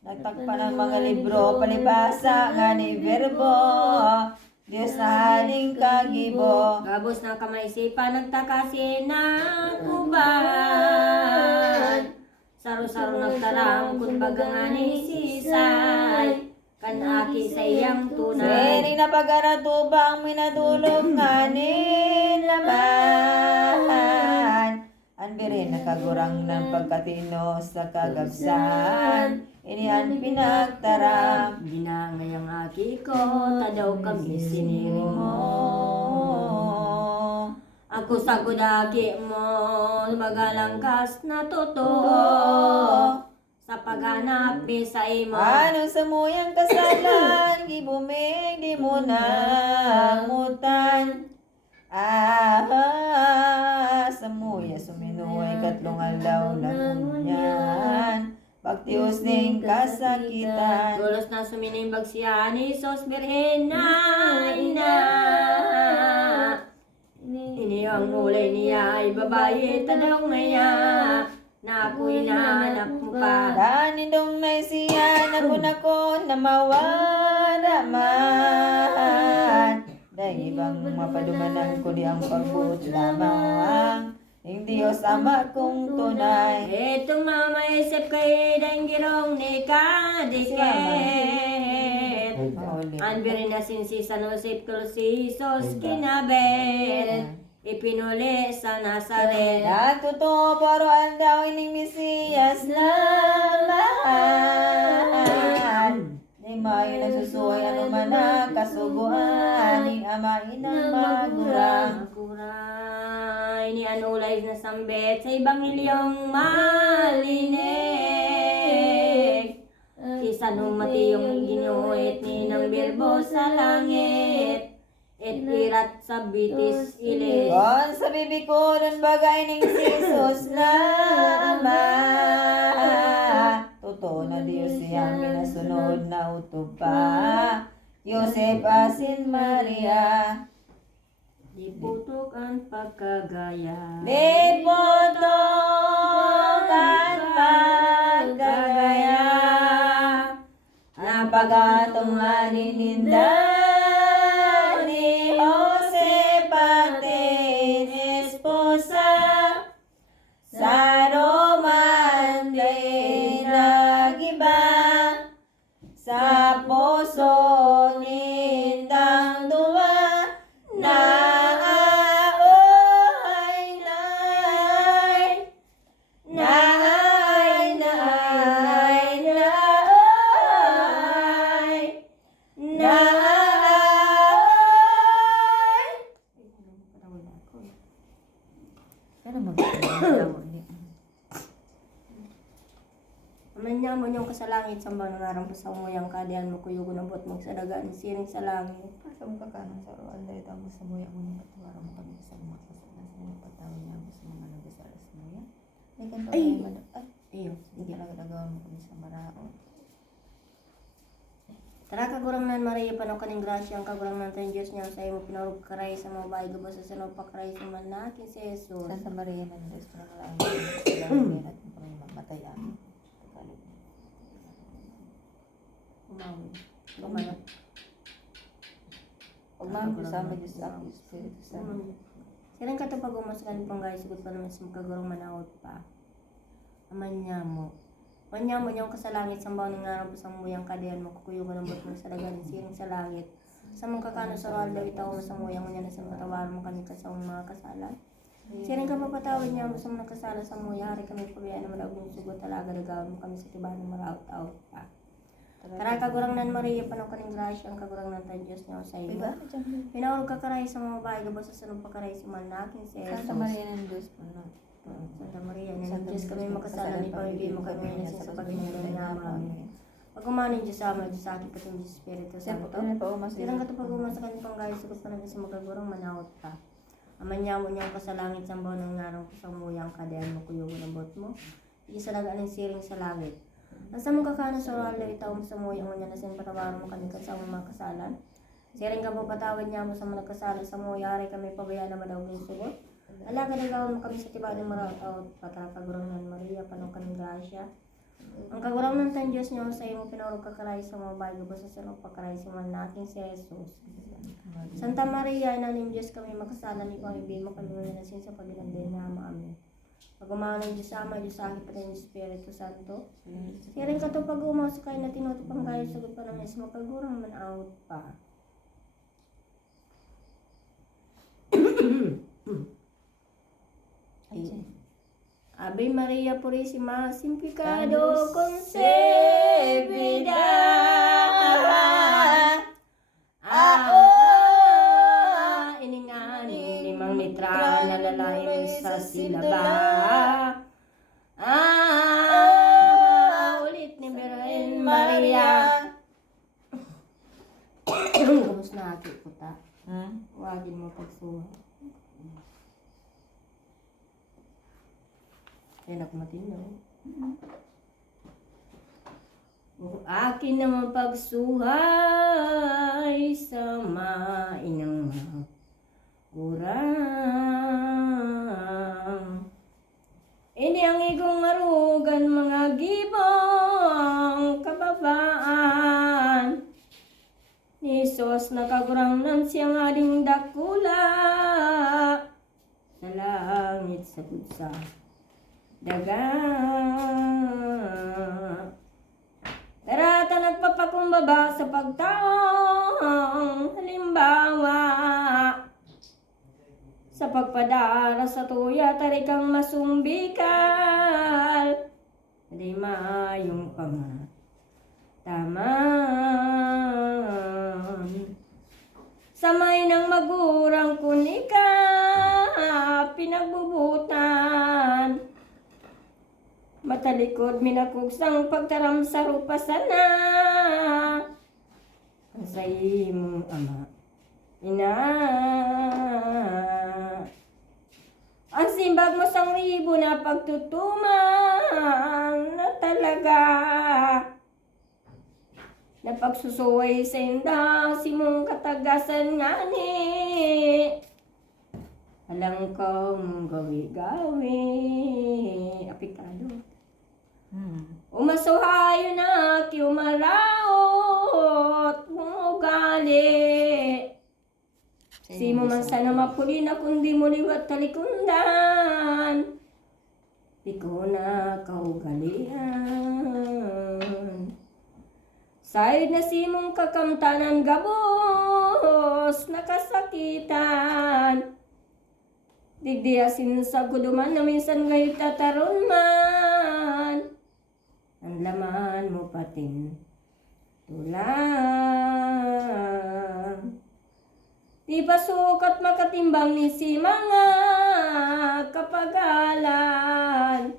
Nagtakpan ang mga libro, palibasa nga ni Verbo. Diyos na haling kagibo. Gabos ng kamaisipan nagtakasin ng kuban. Saro-saro nagtaram kung baga nga ni sisay. Kanaki sa iyang tunay. Seri na pag-aratubang minadulog nga nilaman. Anbirin nakagurang ng pagkatino sa kagabsan. Inihan pinagtaram. Ginangayang aki ko, tadaw kami siniring mo. Ako sa kudaki mo, magalangkas na totoo. Sa paghanap sa imo. Anong samuyang kasalan, gibumig di mo namutan. Samuya suminuay katlong alaw lakunyan. Pagtios ning kasakitan. Dulos na suminimbag siya ni Sos Birhen na ina. Ini ang ulay niya ay babae tanaw ngaya. Na ako'y nahanap mo pa. Danindong na siya na kunako na mawaraman. Dahil ibang mapadumanan ko di ang pagbuot lamang. Ning Diyos ama kong tunay. Itong mamaisip kay danggirong ni Kadiket. Anbirin na sinsi sa nosip ko si Jesus kinabet. Ipinuli sa Nazaret. Nagtotoo paruan daw ining Mesiyas laman. Di mayo nagsusuway ano man ang kasuguan. Ning ama inang magurang. Makuray ni anulay na sambet sa Ebanghilyong malinig. Isa nung matiyong ginuit ni ng birbo sa langit. Et irat sa bitis ilis. Kon sa bibi ko nun bagay ning Jesus na ama. Totoo na Diyos siyang minasunod na utupa. Joseph Asin Maria. Di putok ang pagkagaya. Di putok ang pagkagaya. Napagatungan ni Ninda. Sa Roman day nagiba, sa puso nindang duwa, naay, naay, naay, naay, naay, naay. niyong kasalangit, samba ng arang pasamuyang kadian mo kuyugo ng bot mong sadagaan siring sa langit. Pasam ka kanang sa roal dahil tamo sa muya mo ng patawaran mo kami sa mga kasalanan sa mga patawin niya mo sa mga nagdasal sa muya. May kanto Ay! kayo madap. Iyo, Hindi lang nagawa mo kami sa maraon. tara kagurang nan Maria panaw kaning grasya ang kagurang nan tayo Diyos niya sa imo pinarog karay sa mga bahay gabas sa sanong pakaray sa manakin si Jesus. Santa Maria ng Diyos na maraming kasalanan at kami mamatay amin. Umawi. Kumaya. Pagmamahal ko sa Diyos sa Apo, Espiritu Santo. Sirang ka to pag umasakan pang guys, sagot pa naman sa magkagurang manawot pa. Aman niya mo. Manya mo niyong kasalangit, sambaw ng araw pasang muyang kadian mo, kukuyugan ng bot mo sa dagan, siring sa langit. Sa mga kakano sa roal daw itaw mo sa muyang mo niya na sa matawaran mo kami kasawang mga kasalan. Siring ka mapatawad niya mo sa mga kasala sa muya, hari kami pabiyaan naman ang sugot, talaga nagawin mo kami sa tibahan ng maraot-out pa. Tara kagurang nan Maria, panaw kaning grasya, ang kagurang nan tayo Diyos niya sa iyo. Diba? Pinahulog ka karay sa mga bahay, gabas sa sanong pakaray sa manakin si Jesus. Santa Maria ng Diyos po na. Santa Maria, ng Diyos kami makasalan, ipamibigay mo kami na sa paghinanggan namin. Pag-umanin Diyos sa amin, Diyos sa akin patong Diyos Espiritu Santo. Tirang katupag-umas sa kanyang panggaya, sagot pa natin sa magagurang manawat pa. Aman niya mo niyang kasalangit, sambaw ng ngarang pasamuyang kadian mo, kuyugo ng bot mo. Isalagaan ng siring sa langit. Nasa mong kakano sa oral, itaw mo sa muyang mo niya na sin patawaran mo kami kasama mga kasalan. Siring ka po patawad niya mo sa mga kasalan sa muyari, kami pabayaan naman daw ng sugot. Alaga na gawin mo kami sa tiba ng maraot-out, patara kagurang nan Maria, panong kanang grasya. Ang kagurang ng tan Diyos niyo sa imo pinarog kakaray sa mga bago ba sa sanong pakaray sa man natin si Jesus. Santa Maria, inanim Diyos kami makasalan, ipamibigay mo kami ng nasin sa paginagday na amin. Pag-umahan ng Diyos Ama, Diyos Aki, pati ng Espiritu Santo. Siring ka to pag-umaw sa kayo na tinuto pang kayo, sagot pa naman sa makagurang man-out pa. Ave Maria Purísima, sin pecado concebida. Iningani limang litra na lalaim sa silaba. Ulit ni Birhen Maria. Kamus na ati ko ta. Wagin mo pagsuha. Yan ako matino. Akin naman pagsuhay sa mainang kurang. Ini ang igong arugan mga gibang kababaan. Ni Sos nakagurang nan siyang aling dakula. Sa langit sa kutsa. Daga. Tarata nagpapakumbaba sa pagtaong halimbawa. Sa pagpadara sa tuya, tarikang masumbikal. Di mayong pangataman. Samay ng magurang kunika, pinagbubutan. Matalikod minakugsang pagtaram sa rupasana. Ang sayi mong ama, ina. Ang simbag mo sang ribo na pagtutumang na talaga. Na pagsusuway sa inda, si mong katagasan nga ni. Alang ko mong gawi-gawi. Apikado. Umasuhayo na kiumaraot mong ugali. Si mo man sana mapuli na kundi mo liwat talikundan. Di ko na kaugalian. Sayod na si mong kakamtanan gabos nakasakitan. Digdiyasin sa guduman na minsan ngayon tataron man. Ang laman mo patin tulang. Di pa sukat makatimbang ni si mga kapagalan.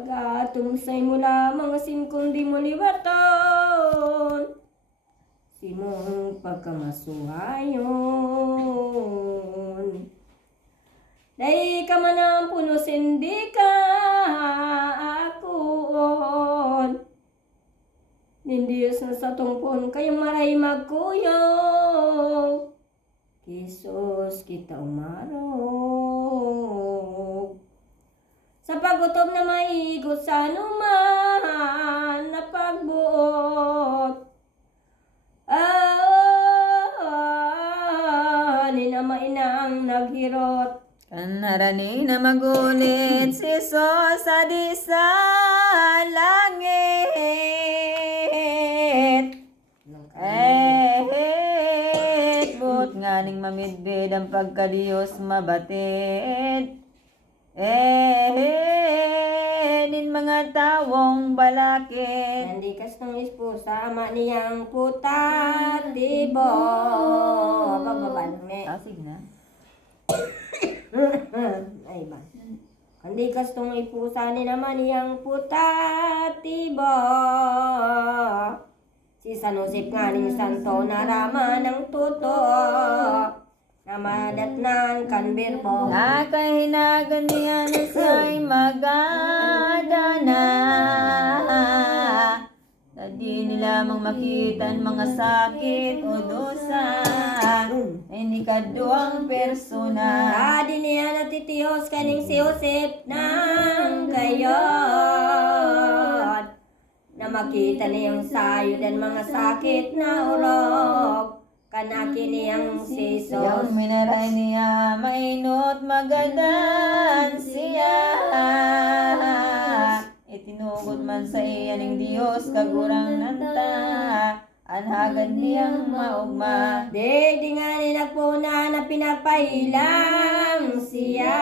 Pag-atong sa'y mo lamang asin kundi mo liwaton. Simong pagkamasuhayon. Dahil ka man ang puno sindi ka akon. Nindiyos na sa tungpon kayong maray magkuyog. Jesus kita umarog. Sa pagutom na maigot sa anuman na pagbuot. Ninamay na ang naghirot. Kanarani na magunit si Sos adi sa langit. But nganing mamidbid ang pagkadiyos mabatid. Nin mga tawong balakid. Nandi kas ng ispusa ama niyang putatibo. Pagbaba lang eh. Asig na. Ay ba? Kandi kas tong ipusa ni naman niyang putatibo. Si San Josep nga ning santo narama ng totoo. Namadatnan kan birbo. Nakahinagan niya na siya'y magadana. Na di nila mang makitan mga sakit o dosa. Ay ni kaduang persona. Adi niya natitiyos kaning si Josep ng gayot. Na makita niyang sayo dan mga sakit na urok. Kanaki niyang si Jesus. Yung minaray niya mainot magadan siya. Itinugod man sa iyaning Diyos kagurang nanta. Anhagad niyang maugma. Di nga ni nagpuna na pinapahilang siya.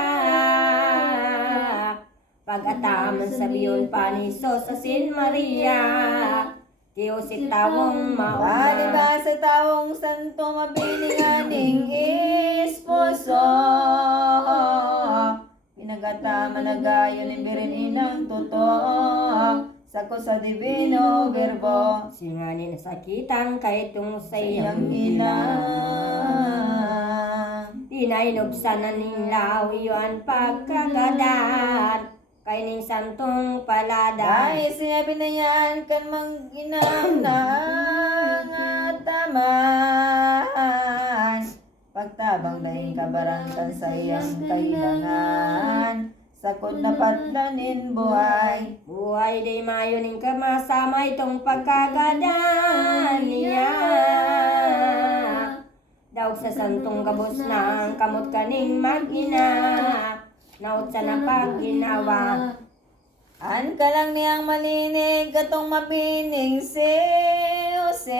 Pag-ataman sa biyon pa ni Sos asin Maria. Diyos tawong mauna. Ano ba sa tawong santo mabilinganing esposo? Pinagataman na gayo ni Birin inang totoo. Sako sa divino verbo. Singani nasakitan kahit tung sa Iyang iyang ina. Tinainobsan na nilaw iyon pagkagadat. Kay ning santong palada. Dahil sinabi na yan kan mang-inang taman. Pagtabang dahil kabarangan sa iyang kailangan. Sakot na patlanin buhay. Buhay di mayo ning kamasama itong pagkagadan niya. Daw sa santong kabos na ang kamot kaning mag-ina. Naot sa napag-ginawa. An ka lang niyang malinig katong mapining si Josep.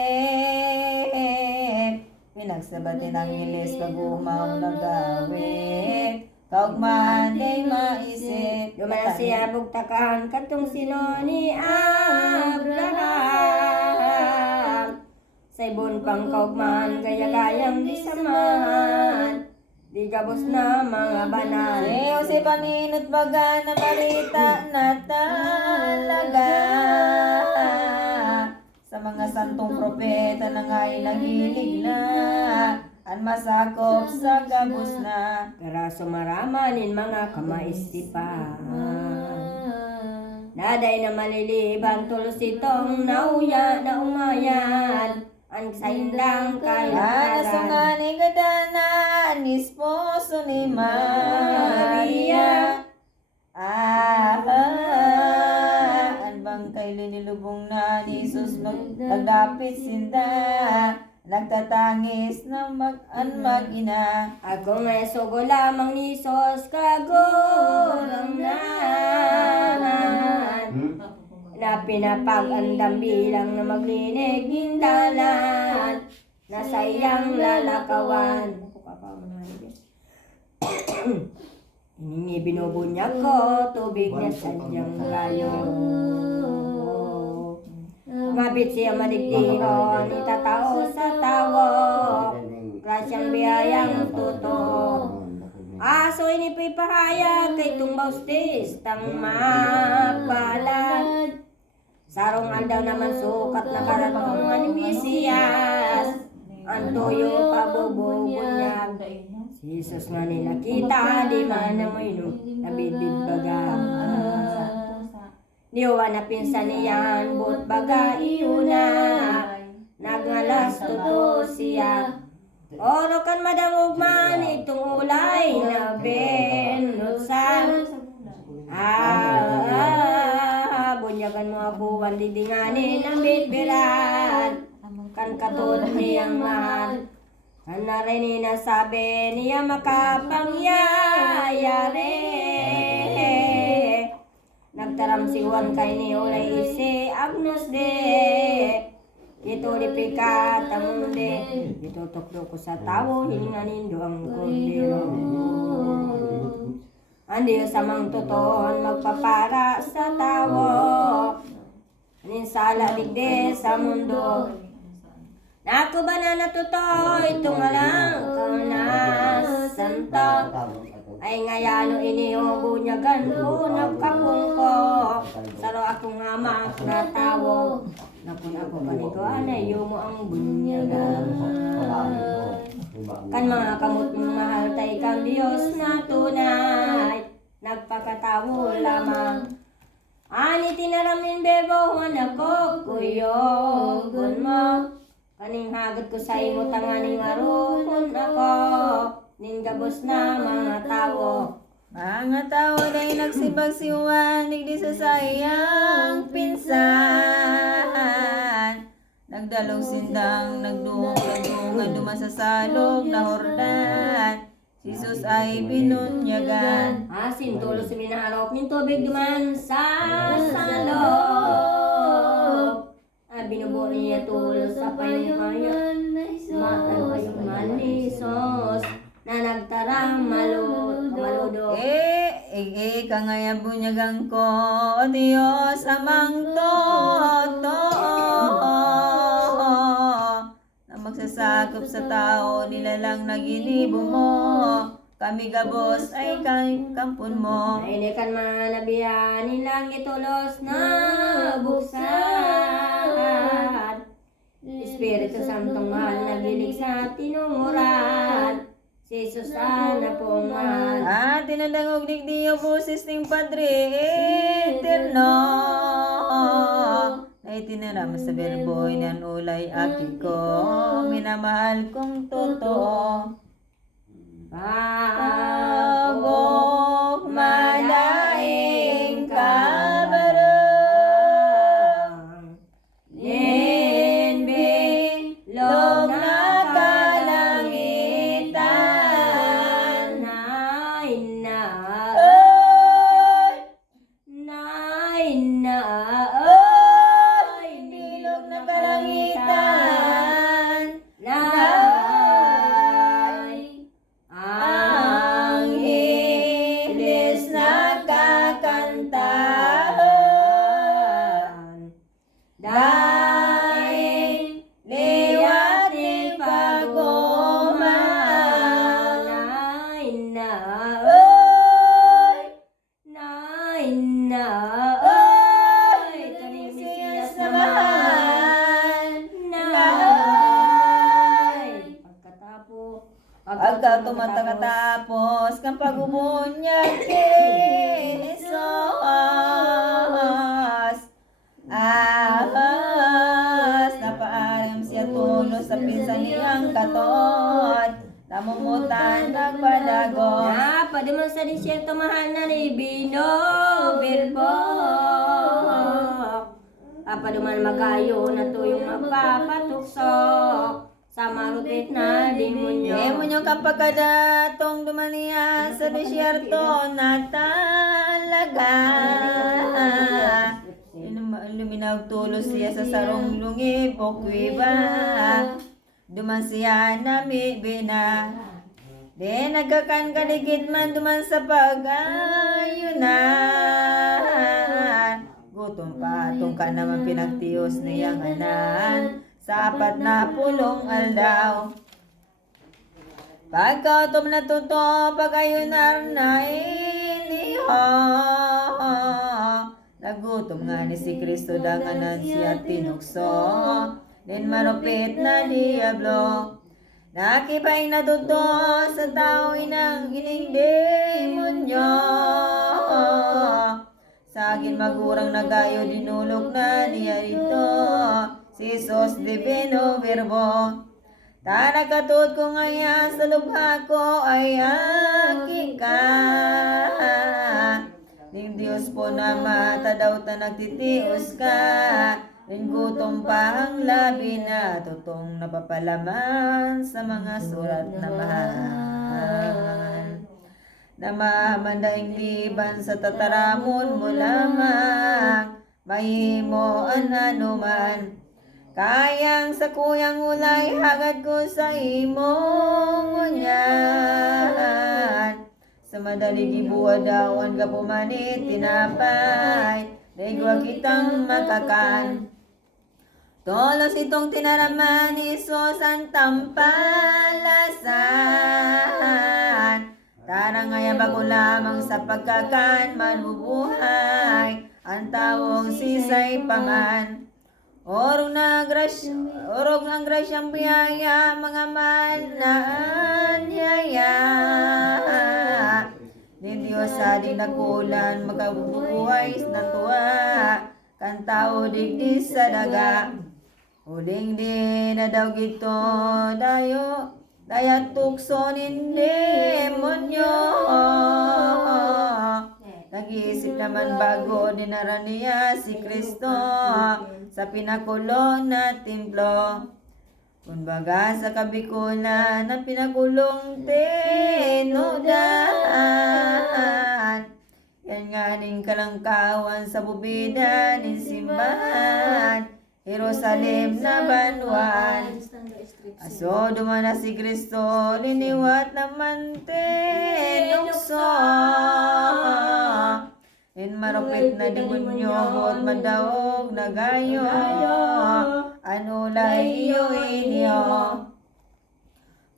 Pinagsabatin ang ilis pag-umaw na gawin. Kaugman ay maisip. Dumana siya bugtakahan katong sino ni Abraham. Sa ibon pang kaugman gaya-gayang di samahan. Di gabos na mga banal. Si Josep paninot baga na marita na talaga. Sa mga santong propeta na nga'y nagilig na. An masakop sa gabos na. Kara sumaramanin mga kamaistipan. Naday na maliliban tulos itong nauya na umayan. Ang sa indang Ana kalagaran. sungani kadanan esposo ni Maria. An bangkay linilubong na ni Jesus magdapit sinda. Nagtatangis na mag-ina. Ako nga sugo lamang ni Sos kagurang na pinapag-andam bilang na maglinig gindalan na sayang lalakawan. Hiningi binubunya ko tubig na sadyang layo. Ngabit siya madigdihon, itatao sa tawo. Klasyang biyayang totoo. Aso inipay pahayag kay tumbaustis tang mapalad. Sarong aldaw naman sukat na karatungan ni Mesiyas. Ang tuyo pabububunyag. Si Jesus nga nila kita, di man na mo'y nabidbid baga. Niwa na pinsan niyan, but baga iuna. Nagngalas tuto siya. Oro kan madamog man itong ulay na benusan. Bunyagan mo abuwan didinganin ang bitbiran. Kan katod niyang mahal. Kan narinig na sabi niya makapangyayari. Nagtaram si Juan kay ni ulay si Agnos de. Ito lipika tamunde. Ito tukdo ko sa tao hininganin doang kondero. Andi samang totoon magpapara sa tao. Ninsala bigde sa mundo. Naku ba na natuto itong alang kanasanto. Ay ngayano inihubunyagan ko nagkakong ko. Saro akong hamak na tao. Nakun ako paniko anay mo ang bunyagan. Kan mga kamot mong mahal tay kang Diyos na tunay. Nagpakatawo lamang. Ani tinaramin bebo anak ko kuyogon mo. Kaning hagad ko sa imo tanganing arukon ako. Ninggabos na mga tao. Mga tao na'y nagsibag si Juan, di sa sayang pinsan. Nagdalong sindang, nagdunga dumasasalog na hordan. Si Jesus ay binunyagan. Asin tulo sa minaharap ng tubig duman sa salog. Binubuo niya tulo sa payong-payong. Maayong malisos. Na nagtarang maludo. Kangaya bunyagang ko, O Diyos amang totoo. Na magsasakop sa tao, nilalang na ginibo mo. Kami gabos ay kampon mo. Nainikan manabihan nilang itulos na buksan. Espiritu Santong mahal na gilig sa tinunguran. Si Jesus na pong mahal. Tinadangog digdiyo boses ng Padre Eterno. Ay tinaram sa berboy ng ulay aki ko. Minamahal kong totoo. Pagok madaing kabarang. Log na kalangitan. Bilog na kalangitan. Ang Ingles nakakantahan. Daing liwat ni pagumang. Kaning Mesiyas na mahal. Pagka tumatakatapos kang pagubunyag kay Jesus. Ahas, napaaram siya tulos sa pinsan niyang katot. Namumutan nagpadagos. Padaman sa disyerto mahal na ni Bino Bilbo. Paduman magayo na tuyong magpapatuksok. Sa marupit na demonyo. Demonyo kapag kadatong dumaniya sa disyerto na talaga. Luminaw tulos siya sa sarong lungib o kuiba. Duman siya na mibina. De nagkakan kaligid man duman sa pag-ayunan. Gutom patong ka naman pinagtiyos niyang anan. Sa 4 na pulong aldaw. Pagkautom na tuto, pagayunar na iniho. Nagutom nga ni si Kristo danganan siya tinukso. Din marupit na diablo. Nakibay na tuto sa tao inang ining demonyo. Sa akin magurang nagayo dinulog na niya rito. Si Jesus Divino Verbo. Tanagkatod ko ngaya sa lubha ko ay aki ka. Ning Diyos po na mata daw ta nagtitios ka. Ning gutom pa ang labi na tutong napapalaman sa mga surat na mahal. Na mamandaing liban sa tataramon mo lamang. Mahimo an anuman. Kayang sa kuyang ulay hagad ko sa imong ngunyan. Sa madalig ibuadawan ka pumanit tinapay. Daigwa kitang makakan. Tolos itong tinaraman ni Isos ang tampalasan. Tarangaya bago lamang sa pagkakan manubuhay. Ang tawong sisay paman. Orog ang grasyang biyaya, mga mananyaya. Ni Diyos sa di nakulan, makabubuhay na tuwa. Kan tao digdi sa daga. Uling di na daw gito, dayo, dayat tukso nin demonyo. Nag-iisip naman bago dinara niya si Kristo sa pinakulong na templo. Kumbaga sa kabikulan ng pinakulong tinudan. Yan nga ning kalangkawan sa bubida ng simbahan, Jerusalem na banwan. Aso dumana si Kristo, liniwat naman tinukso. In marupit na demonyo, at madaog na gayo. Ano lay iyo inyo?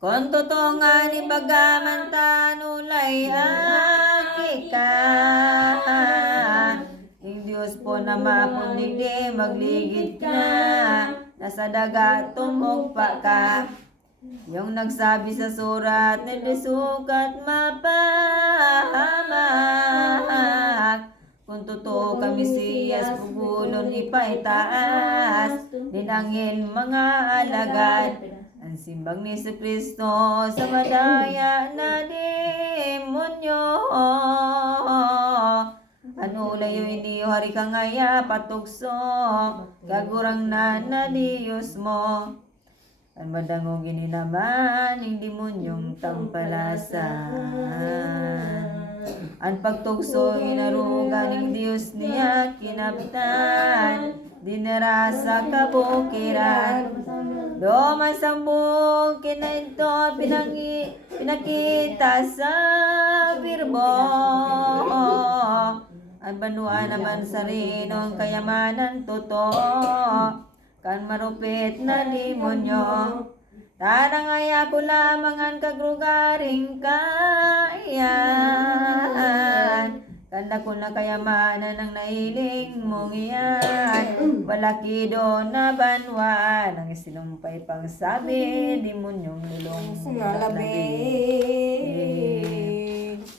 Kung totoo nga ni bagaman tanulay aki ka. Yung Diyos po na mapundig di magligid ka. Nasa dagat tumugpa ka. Yung nagsabi sa surat na sukat mapahamak. Kung totoo kami siyas pugulon ipaitaas. Dinangin mga alagad. Ang simbang ni si Kristo sa madaya na demonyo. Ano layo iniyo hari ka ngaya patukso. Gagurang na Diyos mo. Ang madangog ini naman ang demonyong tampalasan. Ang pagtukso inarugan ng Diyos niya kinaptan. Dinara sa kabukiran. Doman sambong kinaito pinakita sa birbo. Ang banwa naman sa rinong kayamanan totoo. Kan marupit na demonyo. Tarangaya ko lamang ang kagrugaring kayan. Kanda ko na kayamanan ng nailing mong iyan. Walakido na banwan. Ang isinumpay pang sabi, demonyong lulong sa labi.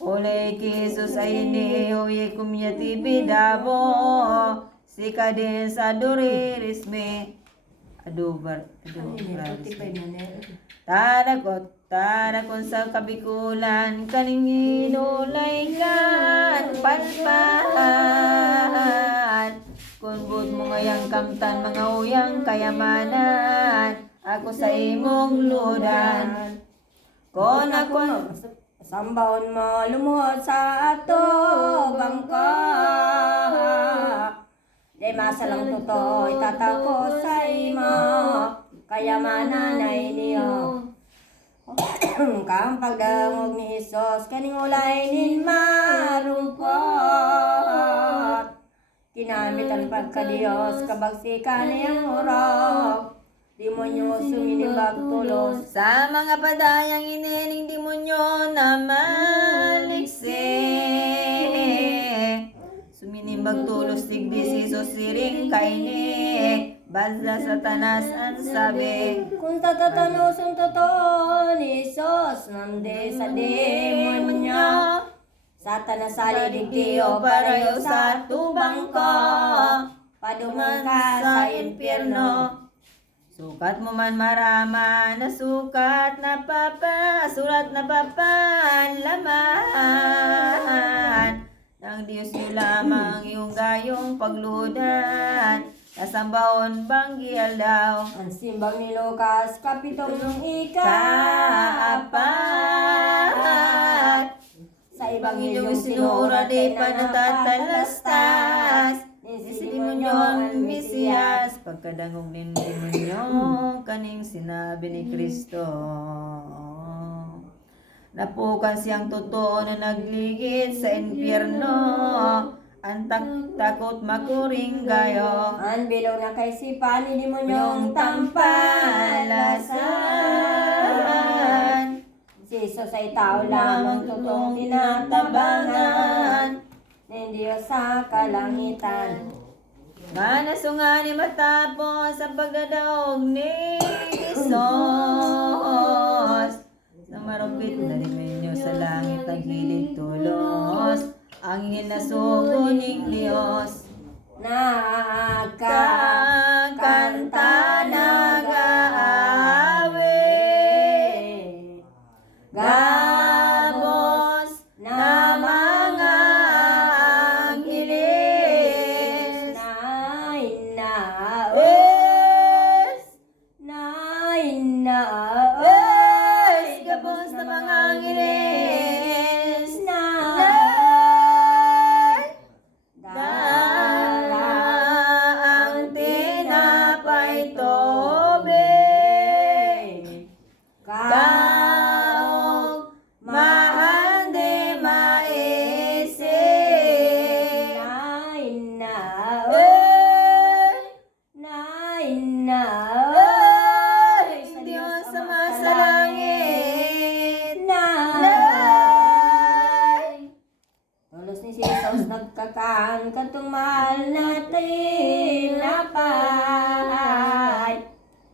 Olay kisus ay ni uye kumyati bidabo. Sika din sa duririsme. Adubar. Tarakon sa kabikulan. Kaning inulay kan palpahan. Kunbut mo ngayang kamtan mga uyang kayamanan. Ako sa imong ludan. Kon ako sambawon mo lumuhod sa ato bangka. Di masalang totoo itataw ko sa imo. Kayamanan ay niyo. Kang pagdangog ni Jesus kaning ulay nin marumpot. Kinamit ang pagkadiyos kabagsikan niyang urok. demonyo suminimbag tulos. Sa mga padayang inining demonyo na maliksi. Suminimbag tulos tigdi si Jesus siring kaini. Basta Satanas ang sabi. Kung tatatanusun totoo ni Isos, nande sa demonyo. Satanas alidigdiyo parayo sa tubang ko. Paduman ka sa impyerno. Sukat mo man marama na sukat na surat na papanlaman. Nang Diyos niyo lamang yung gayong pagludan. Nasambaon banggial daw. Ang simbang ni Lucas, kapitong Kaapat. sa Ibangilyong sinura di pa natatalastas. Si demonyo ang Mesiyas. Pagkadangog ng demonyo, kaning sinabi ni Kristo. Napukan siyang totoo na nagligid sa impyerno. Ang takot makuring gayo. Ang bilog na kaisipan ni demonyong Yung tampalasan. Si Jesus ay tao lamang totoong tinatabangan ng Diyos sa kalangitan. Nga nasungani matapos sa pagdadaog ni Jesus. Sa marupit na demonyo sa langit ang hilig tulos. Ang hinasugo ng Diyos. Nakakanta nag-aawi. Gabos na mga angeles. Nainaos. Gabos na mga angeles. Dala ang tinapay tubig. Kaong mahandi maisip. Ay, Diyos sa masalangit. Tulos ni Jesus nagkakaan katong mahal na tinapay.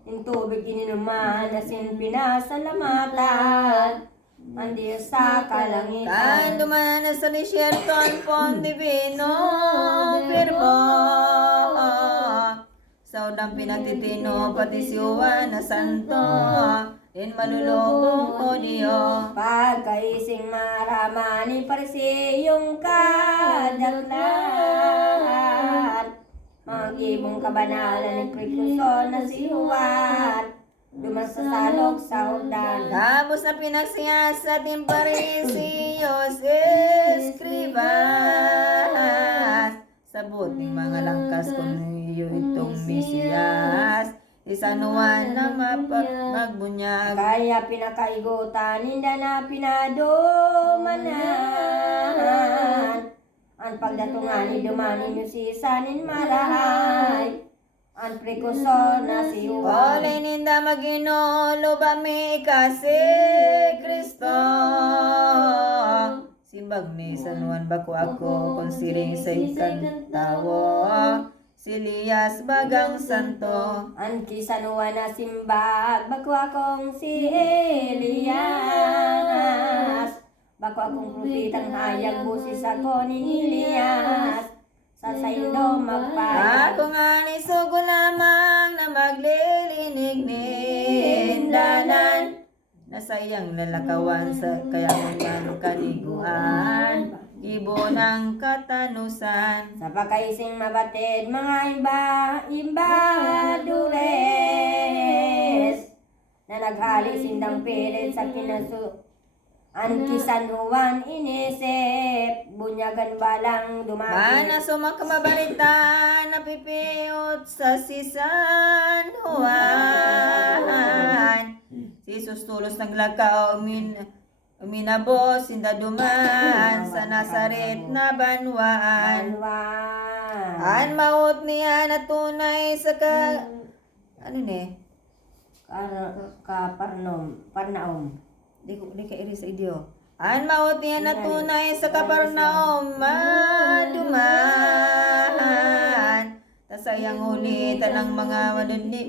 Yung tubig ininuman asin pinasalamatan. Ang Diyos sa kalangitan. Lumana sa disyerto ang pon divino firmo. Sa unang pinatitino pati si Juan na santo. In malulobong o Diyo. Pagkaising marama ni Parisiyong kadaklan. Mag-ibong kabanalan ni Precluson na si Juan. Dumasasalok sa Jordan. Tapos na pinagsiyasat ng Parisiyos eskribas. Sa buting mga langkas kung iyo itong Mesiyas. Isang Juan na magbunyag. Kaya pinakaigutan, hinda na pinadumanan. Ang pagdatungan ni dumanin yung sisanin marahay. Ang prekuson na si Juan. Olay ninda maginolo ba mi kasi Kristo. Simbag ni San Juan bako ako kung siring sa ikan tawo. Si Elias bagang santo. Ang kisanuan na simbag, bako akong si Elias. Bako akong propitang hayag busis ako ni Elias. Sa saindo magpayag. Ako nga ni sugo lamang na maglilinig nindanan. Nasa iyang lalakawan sa kayaman kaniguan. Ibo ng katanusan. Sa pagkaising mabatid, mga imbadures na naghali sindang pilit sa kinasu. Ang San Juan inisip, bunyagan balang dumapit. Mana sumakababalita napipiyot sa si San Juan. Si Jesus tulos naglakaw uminabos sindaduman sa Nazaret na banwaan. An maut niya na tunay sa Parnaom. Di ka iri sa idyo. An maot niya na tunay sa Kaparnaum maduman. Tasayang ulitan ng mga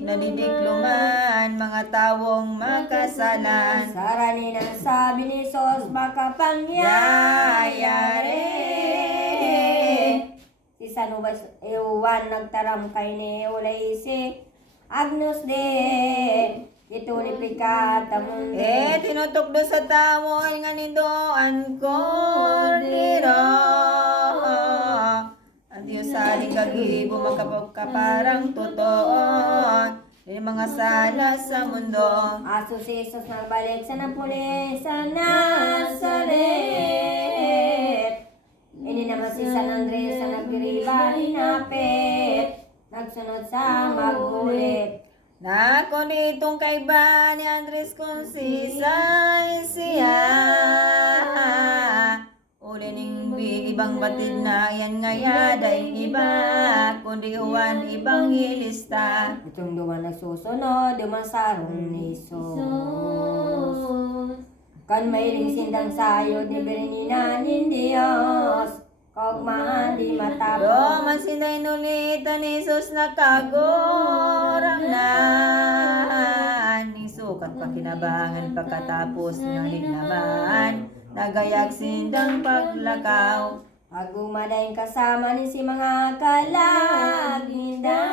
nadidikluman, mga tawong makasalan. Sarani na sabi ni Sos makapangyayari. Si Sanubas Ewan nagtaram kay ni Ulaysi Agnus de Itulipika tamundi. Tinutukdo sa tamo nga nindoan kordero. Ang Diyos sa aling kagibo magkaparang totoo. Yung mga sala sa mundo. Aso si Jesus nagbalik sa napuli sa Nazaret. Ini naman si San Andres sa nagdiriba hinapit. Nagsunod sa magulit. Nako nitong kaiba ni Andres kung sisay siya. Uli ning ibang batid na yan ngayada iba. Kundi Juan ibang hilista. Itong duman nagsusunod, duman sarong ni Jesus. Kan may ring sindang sayod ni Berninanin Diyos. Kogmaan di matapos. Do man sinay nulitan ni Jesus nakagorang na. Ni sukat pakinabangan pagkatapos ngalig naman. Nagayag sindang paglakaw. Agumaday kasama ni si mga kalaginda.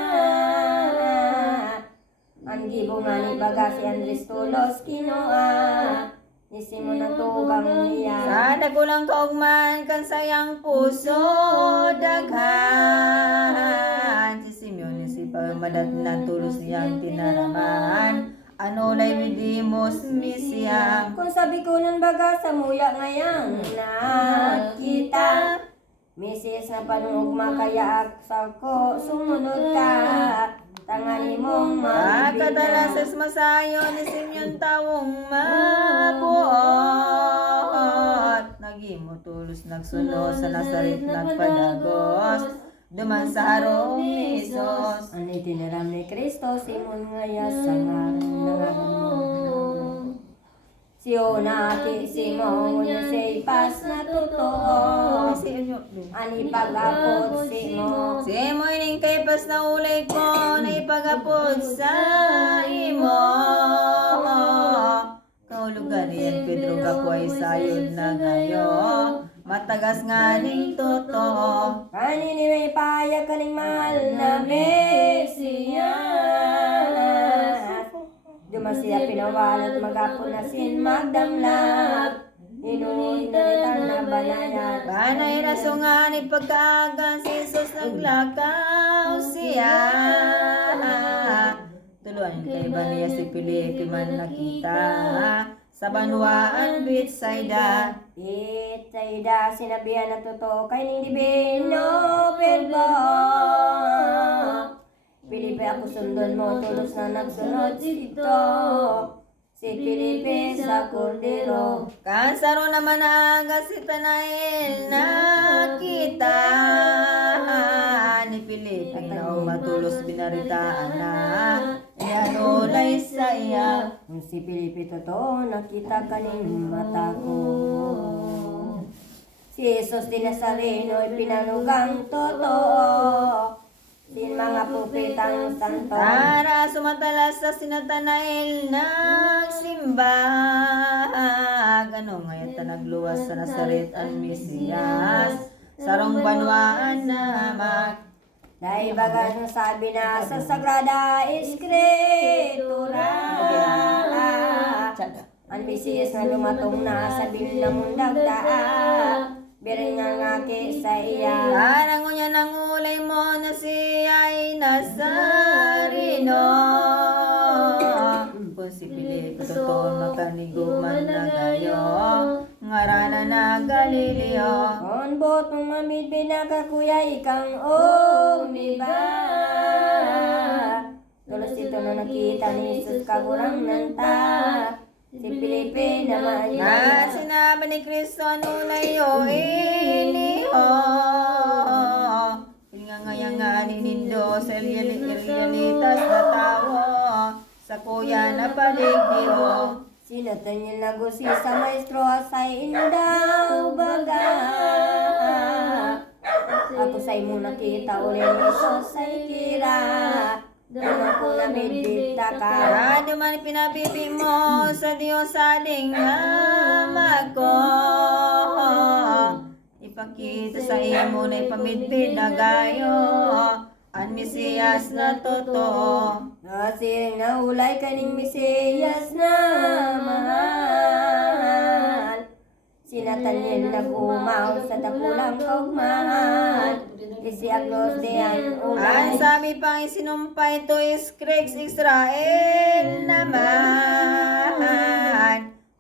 Ang gibungan ni baga si Andres Tulos Kinoa. Ni Simon ang tugang niya. Sa dagulang kaugman kan sayang puso daghan. Si Simeon si pamadat na tulos niyang tinaraman. Ano lay widimos misya. Kung sabi ko nun baga sa muya ngayang nakita. Misis na panungugma kaya sa ko sumunod ka. Tangani mong Kadalasas masayo ni Simeon tawong mabuot. Nagimo tulos nagsuno sa Nazaret nagpadagos. Duman sa harong ni Jesus. Ang itinaram ni Kristo, Simon ngaya sa ngaran. Siona ti Simon yung pas na totoo. Ani pag-apod Simon. Simon ning kay pas na ulay ko na ipagapod sa imo. Kaulugan yan Pedro kapoy sayod na gayo. Matagas nga ning totoo. Kanini may payag kaning mahal na Mesiyas. Duman siya pinawalat magapon na sin magdamlag. Inunitan na banayan. Banay na sungan ipagkaagan si Jesus naglakaw siya. Tuluan kay Baniya si Felipe man nakita. Sa banwaan Bethsaida. Bethsaida, sinabihan na totoo kay ning Divino Verbo. Felipe ako sundon mo, tulos na nagsunod dito. Si Felipe sa Cordero. Kansaro naman aga si Tanael nakita. Ni Felipe na matulos binaritaan na. Ianulay sa iya. Kung si Felipe totoo, nakita kaning mata ko. Si Jesus di Nazareno ay pinanugang totoo. Sin mga propetang santo. Para sumatalas sa sinatanael nagsimba. Ganong ngayon ta nagluwas sa Nazaret ang Mesiyas. Sarong banwaan naman. Dahil baga nung sabi na sa Sagrada Escritura. Ang Mesiyas na lumatong na sa bilang dagdaan. Biring nga ngaki sa iya. Parang niya nangulay mo na siya ay Nazareno. Kung si Felipe totoo makaniguman na gayo. Ngarana na Galileo. On bot mong mamid binakakuya ikang umiba. Tulos ito na nakita ni Jesus kagurang nanta. Si Felipe naman yun. Na sinabi ni Kristo anulay o iniho. Nga ngayang nga ninindo sa Elianitas na tao. sa kuya na paligdiho. Sinatan niya nagusi sa maestro sa indaw baga. Ako sa'y mo nakita ulit Isos sa'y kira. Doon ako namibigta ka. Radyo man pinapipi mo sa Diyos aling ama ko. Ipakita sa imo na ipamidpid na gayo. Ang Mesiyas na totoo. Nasiring na ulay kaning Mesiyas na mahal. Sinatan na bumaw sa dakulang kaugmahan. Isi agnos di ang Ang ulay. sabi pang isinumpay to is Krex Israel naman.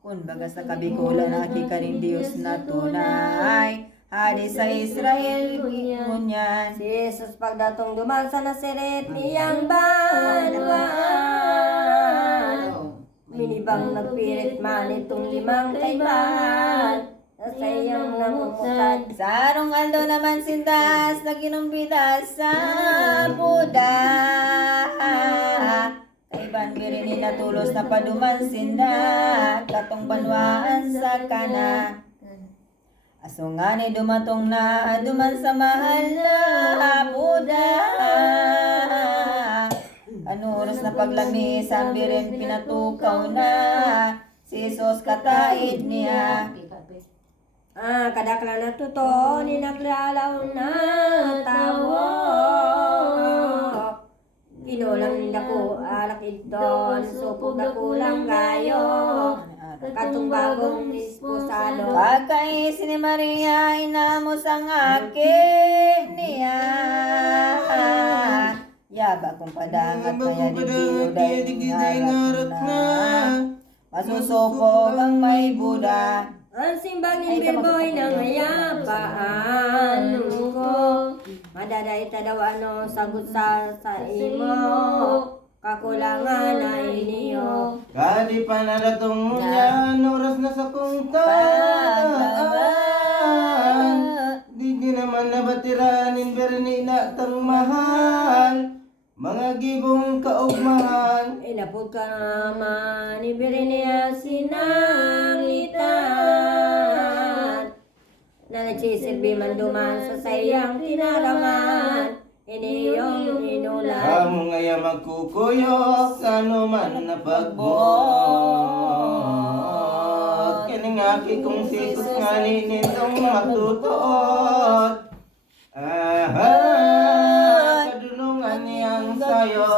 Kung baga sa kabikulan nakikaring Diyos na tunay. Hadi sa Israel ngunyan. Si Jesus pagdatong duman sa Nazaret niyang banwan. Minibang nagpirit man itong 5 kaibahan. Sa iyang namumutad. Sa arong aldo naman sintas na ginumbida sa Buda. Kaiban birini na tulos na paduman sinda. Katong banwaan sa kana. Asungani dumatong na duman sa mahal na Buda. Anuros na paglami sa birin pinatukaw na. Si Jesus kataid niya. Kadakla na tuto ni naglalaw na tawo. Kinulang ninda ko alakid doon. Supog na kulang gayo. Katong bagong disposado. Pagkaisin ni Maria, inamos ang akin niya. Yaba kong padangat kaya digdiday ngarot na. Masusupog ang may Buda. Ang simbang ni Bilboy ng hayapaan ko. Madaday tadaw ano sagot sa imo. Kakulangan na iniyo. Kadi panadatong yan, oras na sa kong taan. Di naman nabatiranin, berni na tang mahal. Mga gibong kaugmahan. Inapod ka naman ni Berenia sinangitan. Na nagsisilbi man duman sa sayang tinaraman. Iniyong inulan. Kamu ngaya magkukuyok, ano man na pagbuot. Kining aki kong sikus nga nitong matutuot. Kadulungan niyang sayo.